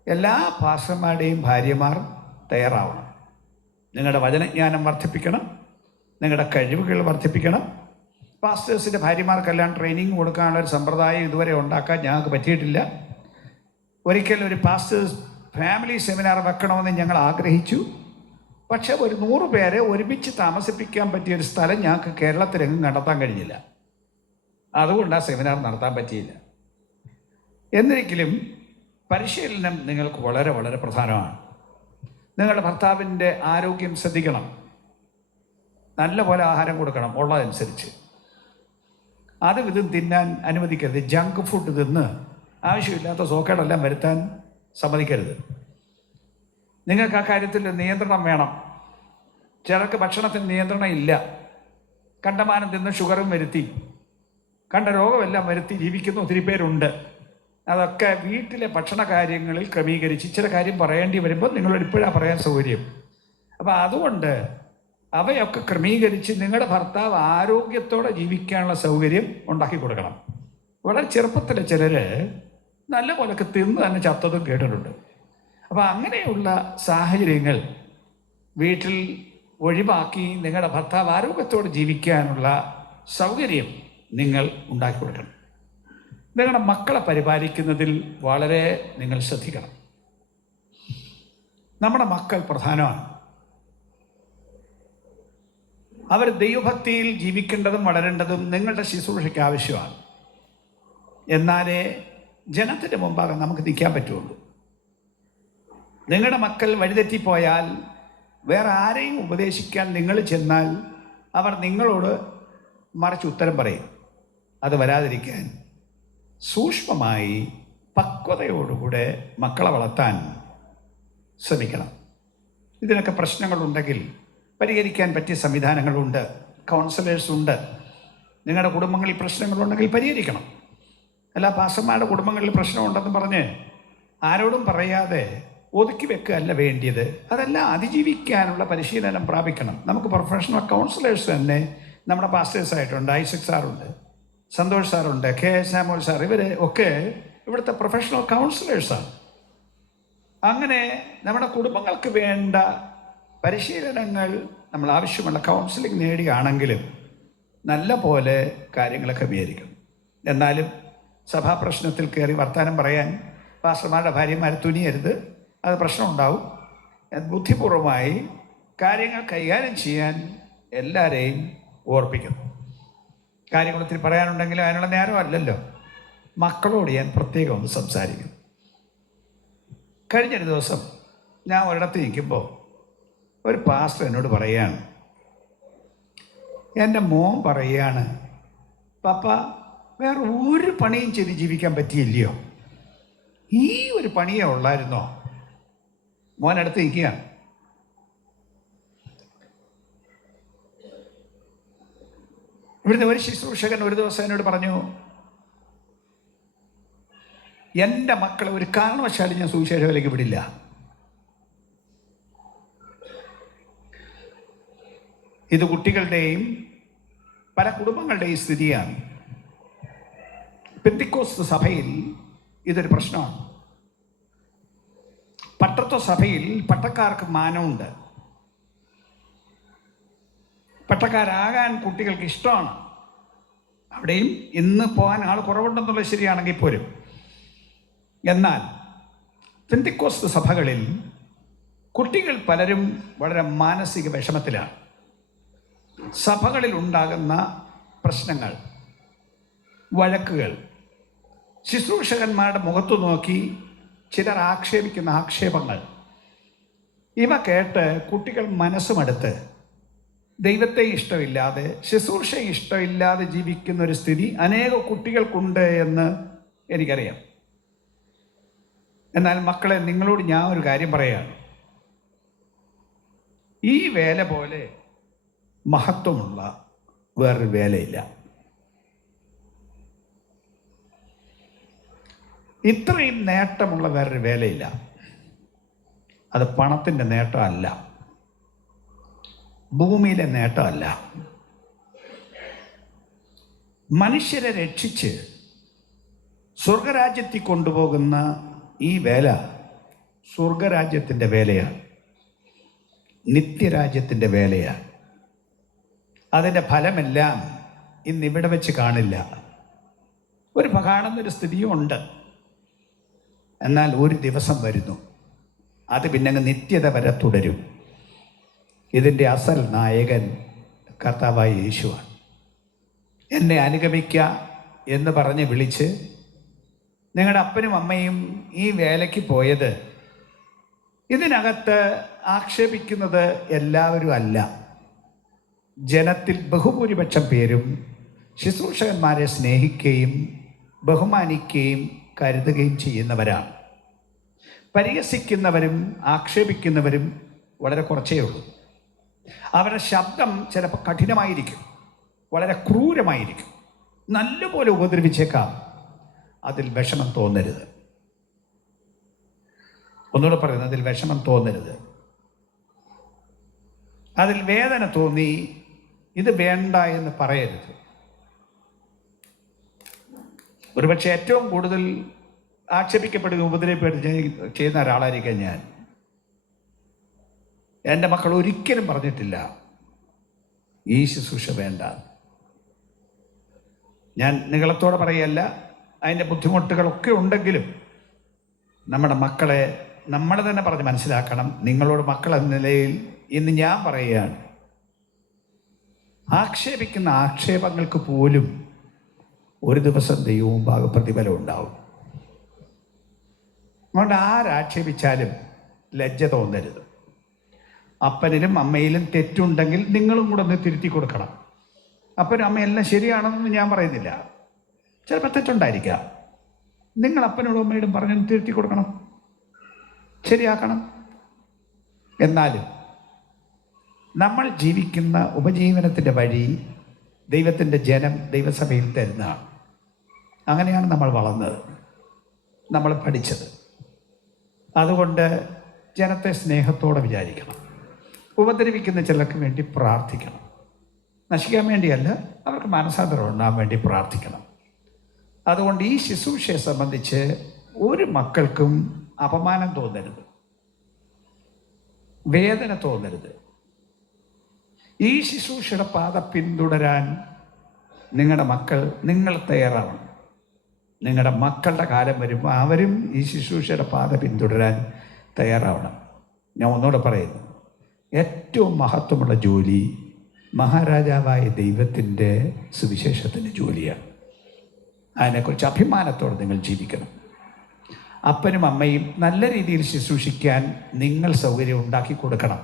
എല്ലാ പാസ്റ്റർമാരുടെയും ഭാര്യമാർ തയ്യാറാവണം. നിങ്ങളുടെ വചനജ്ഞാനം വർദ്ധിപ്പിക്കണം, നിങ്ങളുടെ കഴിവുകൾ വർദ്ധിപ്പിക്കണം. പാസ്റ്റേഴ്സിൻ്റെ ഭാര്യമാർക്കെല്ലാം ട്രെയിനിങ് കൊടുക്കാനുള്ള ഒരു സമ്പ്രദായം ഇതുവരെ ഉണ്ടാക്കാൻ ഞങ്ങൾക്ക് പറ്റിയിട്ടില്ല. ഒരിക്കൽ ഒരു പാസ്റ്റേഴ്സ് ഫാമിലി സെമിനാർ വെക്കണമെന്ന് ഞങ്ങൾ ആഗ്രഹിച്ചു. പക്ഷേ ഒരു 100 പേരെ ഒരുമിച്ച് താമസിപ്പിക്കാൻ പറ്റിയൊരു സ്ഥലം ഞങ്ങൾക്ക് കേരളത്തിലെങ്ങും കണ്ടെത്താൻ കഴിഞ്ഞില്ല. അതുകൊണ്ട് ആ സെമിനാർ നടത്താൻ പറ്റിയില്ല. എന്നിരിക്കലും പരിശീലനം നിങ്ങൾക്ക് വളരെ വളരെ പ്രധാനമാണ്. നിങ്ങളുടെ ഭർത്താവിൻ്റെ ആരോഗ്യം ശ്രദ്ധിക്കണം. നല്ല പോലെ ആഹാരം കൊടുക്കണം, ഉള്ളതനുസരിച്ച്. അതും ഇതും തിന്നാൻ അനുവദിക്കരുത്. ജങ്ക് ഫുഡ് തിന്ന് ആവശ്യമില്ലാത്ത സോക്കേടെല്ലാം വരുത്താൻ സമ്മതിക്കരുത്. നിങ്ങൾക്ക് ആ കാര്യത്തിൽ നിയന്ത്രണം വേണം. ചിലർക്ക് ഭക്ഷണത്തിന് നിയന്ത്രണം ഇല്ല. കണ്ടമാനം തിന്ന് ഷുഗറും വരുത്തി, കണ്ട രോഗമെല്ലാം വരുത്തി ജീവിക്കുന്ന ഒത്തിരി പേരുണ്ട്. അതൊക്കെ വീട്ടിലെ ഭക്ഷണ കാര്യങ്ങളിൽ ക്രമീകരിച്ച് ചില കാര്യം പറയേണ്ടി വരുമ്പോൾ നിങ്ങളോട് ഇപ്പോഴാണ് പറയാൻ സൗകര്യം. അപ്പോൾ അതുകൊണ്ട് അവയൊക്കെ ക്രമീകരിച്ച് നിങ്ങളുടെ ഭർത്താവ് ആരോഗ്യത്തോടെ ജീവിക്കാനുള്ള സൗകര്യം ഉണ്ടാക്കി കൊടുക്കണം. വളരെ ചെറുപ്പത്തിൽ ചിലർ നല്ല പോലൊക്കെ തിന്ന് തന്നെ ചത്തതും കേട്ടിട്ടുണ്ട്. അപ്പോൾ അങ്ങനെയുള്ള സാഹചര്യങ്ങൾ വീട്ടിൽ ഒഴിവാക്കി നിങ്ങളുടെ ഭർത്താവ് ആരോഗ്യത്തോടെ ജീവിക്കാനുള്ള സൗകര്യം നിങ്ങൾ ഉണ്ടാക്കി കൊടുക്കണം. നിങ്ങളുടെ മക്കളെ പരിപാലിക്കുന്നതിൽ വളരെ നിങ്ങൾ ശ്രദ്ധിക്കണം. നമ്മുടെ മക്കൾ പ്രധാനമാണ്. അവർ ദൈവഭക്തിയിൽ ജീവിക്കേണ്ടതും വളരേണ്ടതും നിങ്ങളുടെ ശുശ്രൂഷയ്ക്ക് ആവശ്യമാണ്. എന്നാലേ ജനത്തിൻ്റെ മുമ്പാകെ നമുക്ക് നിൽക്കാൻ പറ്റുള്ളൂ. നിങ്ങളുടെ മക്കൾ വഴിതെറ്റിപ്പോയാൽ വേറെ ആരെയും ഉപദേശിക്കാൻ നിങ്ങൾ ചെന്നാൽ അവർ നിങ്ങളോട് മറിച്ച് ഉത്തരം പറയും. അത് വരാതിരിക്കാൻ സൂക്ഷ്മമായി പക്വതയോടുകൂടെ മക്കളെ വളർത്താൻ ശ്രമിക്കണം. ഇതിനൊക്കെ പ്രശ്നങ്ങളുണ്ടെങ്കിൽ പരിഹരിക്കാൻ പറ്റിയ സംവിധാനങ്ങളുണ്ട്, കൗൺസിലേഴ്സ് ഉണ്ട്. നിങ്ങളുടെ കുടുംബങ്ങളിൽ പ്രശ്നങ്ങളുണ്ടെങ്കിൽ പരിഹരിക്കണം. അല്ല പാസ്റ്റർമാരുടെ കുടുംബങ്ങളിൽ പ്രശ്നമുണ്ടെന്ന് പറഞ്ഞ് ആരോടും പറയാതെ ഒതുക്കി വെക്കുകയല്ല വേണ്ടിയത്. അതെല്ലാം അതിജീവിക്കാനുള്ള പരിശീലനം പ്രാപിക്കണം. നമുക്ക് പ്രൊഫഷണൽ കൗൺസിലേഴ്സ് തന്നെ നമ്മുടെ പാസ്റ്റേഴ്സായിട്ടുണ്ട്. ഐസക് സാറുണ്ട്, സന്തോഷ് സാറുണ്ട്, കെ സാമുവൽ സാർ, ഇവർ ഒക്കെ ഇവിടുത്തെ പ്രൊഫഷണൽ കൗൺസിലേഴ്സാണ്. അങ്ങനെ നമ്മുടെ കുടുംബങ്ങൾക്ക് വേണ്ട പരിശീലനങ്ങൾ നമ്മൾ ആവശ്യമുള്ള കൗൺസിലിംഗ് നേടിയാണെങ്കിലും നല്ല പോലെ കാര്യങ്ങൾ ക്രമീകരിക്കണം. എന്നാലും സഭാപ്രശ്നത്തിൽ കയറി വർത്തമാനം പറയാൻ പാസ്റ്റർമാരുടെ ഭാര്യമാരെ തുനിയരുത്. അത് പ്രശ്നമുണ്ടാവും. ബുദ്ധിപൂർവമായി കാര്യങ്ങൾ കൈകാര്യം ചെയ്യാൻ എല്ലാവരെയും ഓർപ്പിക്കുന്നു. കാര്യങ്ങൾ ഒത്തിരി പറയാനുണ്ടെങ്കിലും അതിനുള്ള നേരമല്ലല്ലോ. മക്കളോട് ഞാൻ പ്രത്യേകം ഒന്ന് സംസാരിക്കുന്നു. കഴിഞ്ഞൊരു ദിവസം ഞാൻ ഒരിടത്ത് നിൽക്കുമ്പോൾ ഒരു പാസ്റ്റർ എന്നോട് പറയുകയാണ്, എൻ്റെ മോൻ പറയുകയാണ്, പപ്പ വേറെ ഒരു പണിയും ചെയ്ത് ജീവിക്കാൻ പറ്റിയില്ലയോ, ഈ ഒരു പണിയേ ഉള്ളായിരുന്നോ? മോൻ അടുത്ത് നിൽക്കുകയാണ്. ഇവിടുത്തെ ഒരു ശുശ്രൂഷകൻ ഒരു ദിവസം എന്നോട് പറഞ്ഞു, എൻ്റെ മക്കളെ ഒരു കാരണവശാലും ഞാൻ സുവിശേഷ വേലയ്ക്ക് വിടില്ല. ഇത് കുട്ടികളുടെയും പല കുടുംബങ്ങളുടെയും സ്ഥിതിയാണ്. പെന്തിക്കോസ്ത് സഭയിൽ ഇതൊരു പ്രശ്നമാണ്. പട്ടത്വ സഭയിൽ പട്ടക്കാർക്ക് മാനമുണ്ട്. പട്ടക്കാരാകാൻ കുട്ടികൾക്ക് ഇഷ്ടമാണ്. അവിടെയും ഇന്ന് പോകാൻ ആൾ കുറവുണ്ടെന്നുള്ളത് ശരിയാണെങ്കിൽ പോലും. എന്നാൽ പെന്തിക്കോസ്ത് സഭകളിൽ കുട്ടികൾ പലരും വളരെ മാനസിക വിഷമത്തിലാണ്. സഭകളിൽ ഉണ്ടാകുന്ന പ്രശ്നങ്ങൾ, വഴക്കുകൾ, ശുശ്രൂഷകന്മാരുടെ മുഖത്തു നോക്കി ചിലർ ആക്ഷേപിക്കുന്ന ആക്ഷേപങ്ങൾ, ഇവ കേട്ട് കുട്ടികൾ മനസ്സുമടുത്ത് ദൈവത്തെ ഇഷ്ടമില്ലാതെ, ശുശ്രൂഷ ഇഷ്ടമില്ലാതെ ജീവിക്കുന്ന ഒരു സ്ഥിതി അനേക കുട്ടികൾക്കുണ്ട് എന്ന് എനിക്കറിയാം. എന്നാൽ മക്കളെ, നിങ്ങളോട് ഞാൻ ഒരു കാര്യം പറയുകയാണ്. ഈ വേല പോലെ മഹത്വമുള്ള വേറൊരു വേലയില്ല. ഇത്രയും നേട്ടമുള്ള വേറൊരു വേലയില്ല. അത് പണത്തിൻ്റെ നേട്ടമല്ല, ഭൂമിയിലെ നേട്ടമല്ല. മനുഷ്യരെ രക്ഷിച്ച് സ്വർഗരാജ്യത്തിൽ കൊണ്ടുപോകുന്ന ഈ വേല സ്വർഗരാജ്യത്തിൻ്റെ വേലയാണ്, നിത്യരാജ്യത്തിൻ്റെ വേലയാണ്. അതിൻ്റെ ഫലമെല്ലാം ഇന്നിവിടെ വെച്ച് കാണില്ല. ഒരു കാണുന്നൊരു സ്ഥിതിയും ഉണ്ട്. എന്നാൽ ഒരു ദിവസം വരുന്നു, അത് പിന്നെ നിത്യത വരെ തുടരും. ഇതിൻ്റെ അസൽ നായകൻ കർത്താവായ യേശുവാണ്. എന്നെ അനുഗമിക്കുക എന്ന് പറഞ്ഞ് വിളിച്ച് നിങ്ങളുടെ അപ്പനും അമ്മയും ഈ വേലയ്ക്ക് പോയത് ഇതിനകത്ത് ആക്ഷേപിക്കുന്നത് എല്ലാവരും അല്ല. ജനത്തിൽ ബഹുഭൂരിപക്ഷം പേരും ശുശ്രൂഷകന്മാരെ സ്നേഹിക്കുകയും ബഹുമാനിക്കുകയും കരുതുകയും ചെയ്യുന്നവരാണ്. പരിഹസിക്കുന്നവരും ആക്ഷേപിക്കുന്നവരും വളരെ കുറച്ചേ ഉള്ളൂ. അവരുടെ ശബ്ദം ചിലപ്പോൾ കഠിനമായിരിക്കും, വളരെ ക്രൂരമായിരിക്കും, നല്ലപോലെ ഉപദ്രവിച്ചേക്കാം. അതിൽ വിഷമം തോന്നരുത്. ഒന്നുകൂടെ പറയുന്നത്, അതിൽ വിഷമം തോന്നരുത്. അതിൽ വേദന തോന്നി ഇത് വേണ്ട എന്ന് പറയരുത്. ഒരുപക്ഷെ ഏറ്റവും കൂടുതൽ ആക്ഷേപിക്കപ്പെടുക, ഉപദ്രവപ്പെടുക ചെയ്യുന്ന ഒരാളായിരിക്കാം ഞാൻ. എൻ്റെ മക്കൾ ഒരിക്കലും പറഞ്ഞിട്ടില്ല ഈ ശുശ്രൂഷ വേണ്ട. ഞാൻ നിങ്ങളത്തോടെ പറയല്ല, അതിൻ്റെ ബുദ്ധിമുട്ടുകളൊക്കെ ഉണ്ടെങ്കിലും നമ്മുടെ മക്കളെ നമ്മൾ തന്നെ പറഞ്ഞ് മനസ്സിലാക്കണം. നിങ്ങളോട് മക്കൾ എന്ന നിലയിൽ ഇന്ന് ഞാൻ പറയുകയാണ്, ആക്ഷേപിക്കുന്ന ആക്ഷേപങ്ങൾക്ക് പോലും ഒരു ദിവസം ദൈവവും പ്രതിഫലം ഉണ്ടാവും. അതുകൊണ്ട് ആരാക്ഷേപിച്ചാലും ലജ്ജ തോന്നരുത്. അപ്പനിലും അമ്മയിലും തെറ്റുണ്ടെങ്കിൽ നിങ്ങളും കൂടെ ഒന്ന് തിരുത്തി കൊടുക്കണം. അപ്പനും അമ്മയെല്ലാം ശരിയാണെന്ന് ഞാൻ പറയുന്നില്ല, ചിലപ്പോൾ തെറ്റുണ്ടായിരിക്കാം. നിങ്ങൾ അപ്പനോടും അമ്മയോടും പറഞ്ഞു തിരുത്തി കൊടുക്കണം, ശരിയാക്കണം. എന്നാലും നമ്മൾ ജീവിക്കുന്ന ഉപജീവനത്തിൻ്റെ വഴി ദൈവത്തിൻ്റെ ജനം ദൈവസഭയിൽ തരുന്നതാണ്. അങ്ങനെയാണ് നമ്മൾ വളർന്നത്, നമ്മൾ പഠിച്ചത്. അതുകൊണ്ട് ജനത്തെ സ്നേഹത്തോടെ വിചാരിക്കണം. ഉപദ്രവിക്കുന്ന ചിലർക്ക് വേണ്ടി പ്രാർത്ഥിക്കണം. നശിക്കാൻ വേണ്ടിയല്ല, അവർക്ക് മനസാന്തരം ഉണ്ടാകാൻ വേണ്ടി പ്രാർത്ഥിക്കണം. അതുകൊണ്ട് ഈ ശുശ്രൂഷയെ സംബന്ധിച്ച് ഒരു മക്കൾക്കും അപമാനം തോന്നരുത്, വേദന തോന്നരുത്. ഈ ശുശ്രൂഷയുടെ പാത പിന്തുടരാൻ നിങ്ങൾ തയ്യാറാവണം. നിങ്ങളുടെ മക്കളുടെ കാലം വരുമ്പോൾ അവരും ഈ ശുശ്രൂഷയുടെ പാത പിന്തുടരാൻ തയ്യാറാവണം. ഞാൻ ഒന്നുകൂടെ പറയുന്നു, ഏറ്റവും മഹത്വമുള്ള ജോലി മഹാരാജാവായ ദൈവത്തിൻ്റെ സുവിശേഷത്തിൻ്റെ ജോലിയാണ്. അതിനെക്കുറിച്ച് അഭിമാനത്തോടെ നിങ്ങൾ ജീവിക്കണം. അപ്പനും അമ്മയും നല്ല രീതിയിൽ ശുശ്രൂഷിക്കാൻ നിങ്ങൾ സൗകര്യം ഉണ്ടാക്കി കൊടുക്കണം.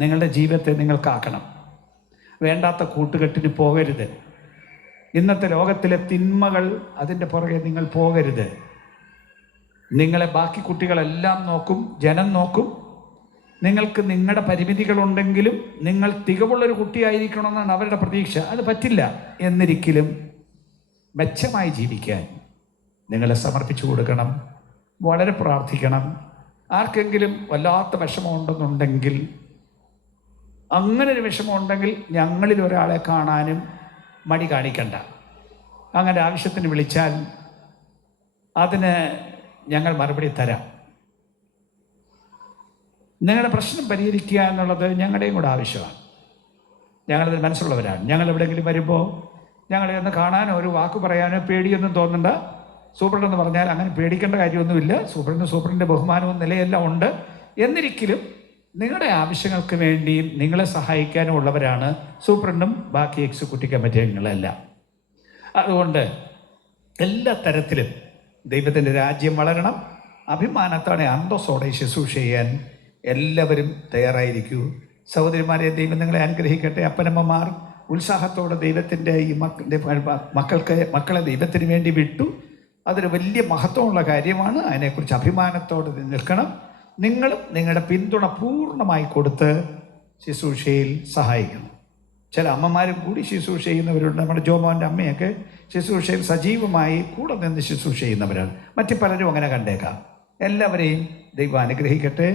നിങ്ങളുടെ ജീവിതത്തെ നിങ്ങൾക്കാക്കണം. വേണ്ടാത്ത കൂട്ടുകെട്ടിന് പോകരുത്. ഇന്നത്തെ ലോകത്തിലെ തിന്മകൾ അതിൻ്റെ പുറകെ നിങ്ങൾ പോകരുത്. നിങ്ങളെ ബാക്കി കുട്ടികളെല്ലാം നോക്കും, ജനം നോക്കും. നിങ്ങൾക്ക് നിങ്ങളുടെ പരിമിതികളുണ്ടെങ്കിലും നിങ്ങൾ തികവുള്ളൊരു കുട്ടിയായിരിക്കണമെന്നാണ് അവരുടെ പ്രതീക്ഷ. അത് പറ്റില്ല. എന്നിരിക്കലും മെച്ചമായി ജീവിക്കാൻ നിങ്ങളെ സമർപ്പിച്ചു കൊടുക്കണം. വളരെ പ്രാർത്ഥിക്കണം. ആർക്കെങ്കിലും വല്ലാത്ത വിഷമമുണ്ടെന്നുണ്ടെങ്കിൽ, അങ്ങനെ ഒരു വിഷമമുണ്ടെങ്കിൽ ഞങ്ങളിൽ ഒരാളെ കാണാനും മടി കാണിക്കണ്ട. അങ്ങനെ ആവശ്യത്തിന് വിളിച്ചാൽ അതിന് ഞങ്ങൾ മറുപടി തരാം. നിങ്ങളുടെ പ്രശ്നം പരിഹരിക്കുക എന്നുള്ളത് ഞങ്ങളുടെയും കൂടെ ആവശ്യമാണ്. ഞങ്ങളതിൽ മനസ്സുള്ളവരാണ്. ഞങ്ങൾ എവിടെയെങ്കിലും വരുമ്പോൾ ഞങ്ങളെ ഒന്ന് കാണാനോ ഒരു വാക്ക് പറയാനോ പേടിയൊന്നും തോന്നണ്ട. സൂപ്രണ്ടെന്ന് പറഞ്ഞാൽ അങ്ങനെ പേടിക്കേണ്ട കാര്യമൊന്നുമില്ല. സൂപ്രണ്ടിൻ്റെ ബഹുമാനവും നിലയെല്ലാം ഉണ്ട്. എന്നിരിക്കലും നിങ്ങളുടെ ആവശ്യങ്ങൾക്ക് വേണ്ടിയും നിങ്ങളെ സഹായിക്കാനും ഉള്ളവരാണ് സൂപ്രണ്ടും ബാക്കി എക്സിക്യൂട്ടീവ് കമ്മിറ്റി അംഗങ്ങളെല്ലാം. അതുകൊണ്ട് എല്ലാ തരത്തിലും ദൈവത്തിൻ്റെ രാജ്യം വളരണം. അഭിമാനത്തോടെ അന്തസ്സോടെ ശുശ്രൂഷ ചെയ്യാൻ എല്ലാവരും തയ്യാറായിരിക്കൂ. സഹോദരിമാരെ, ദൈവം നിങ്ങളെ അനുഗ്രഹിക്കട്ടെ. അപ്പനമ്മമാർ ഉത്സാഹത്തോടെ ദൈവത്തിൻ്റെ ഈ മക്കളെ ദൈവത്തിന് വേണ്ടി വിട്ടു. അതൊരു വലിയ മഹത്വമുള്ള കാര്യമാണ്. അതിനെക്കുറിച്ച് അഭിമാനത്തോടെ നിൽക്കണം. നിങ്ങളും നിങ്ങളുടെ പിന്തുണ പൂർണ്ണമായി കൊടുത്ത് ശുശ്രൂഷയിൽ സഹായിക്കണം. ചില അമ്മമാരും കൂടി ശുശ്രൂഷ ചെയ്യുന്നവരുണ്ട്. നമ്മുടെ ജോമോൻ്റെ അമ്മയൊക്കെ ശുശ്രൂഷയിൽ സജീവമായി കൂടെ നിന്ന് ശുശ്രൂഷ ചെയ്യുന്നവരാണ്. മറ്റു പലരും അങ്ങനെ കണ്ടേക്കാം. എല്ലാവരെയും ദൈവം അനുഗ്രഹിക്കട്ടെ.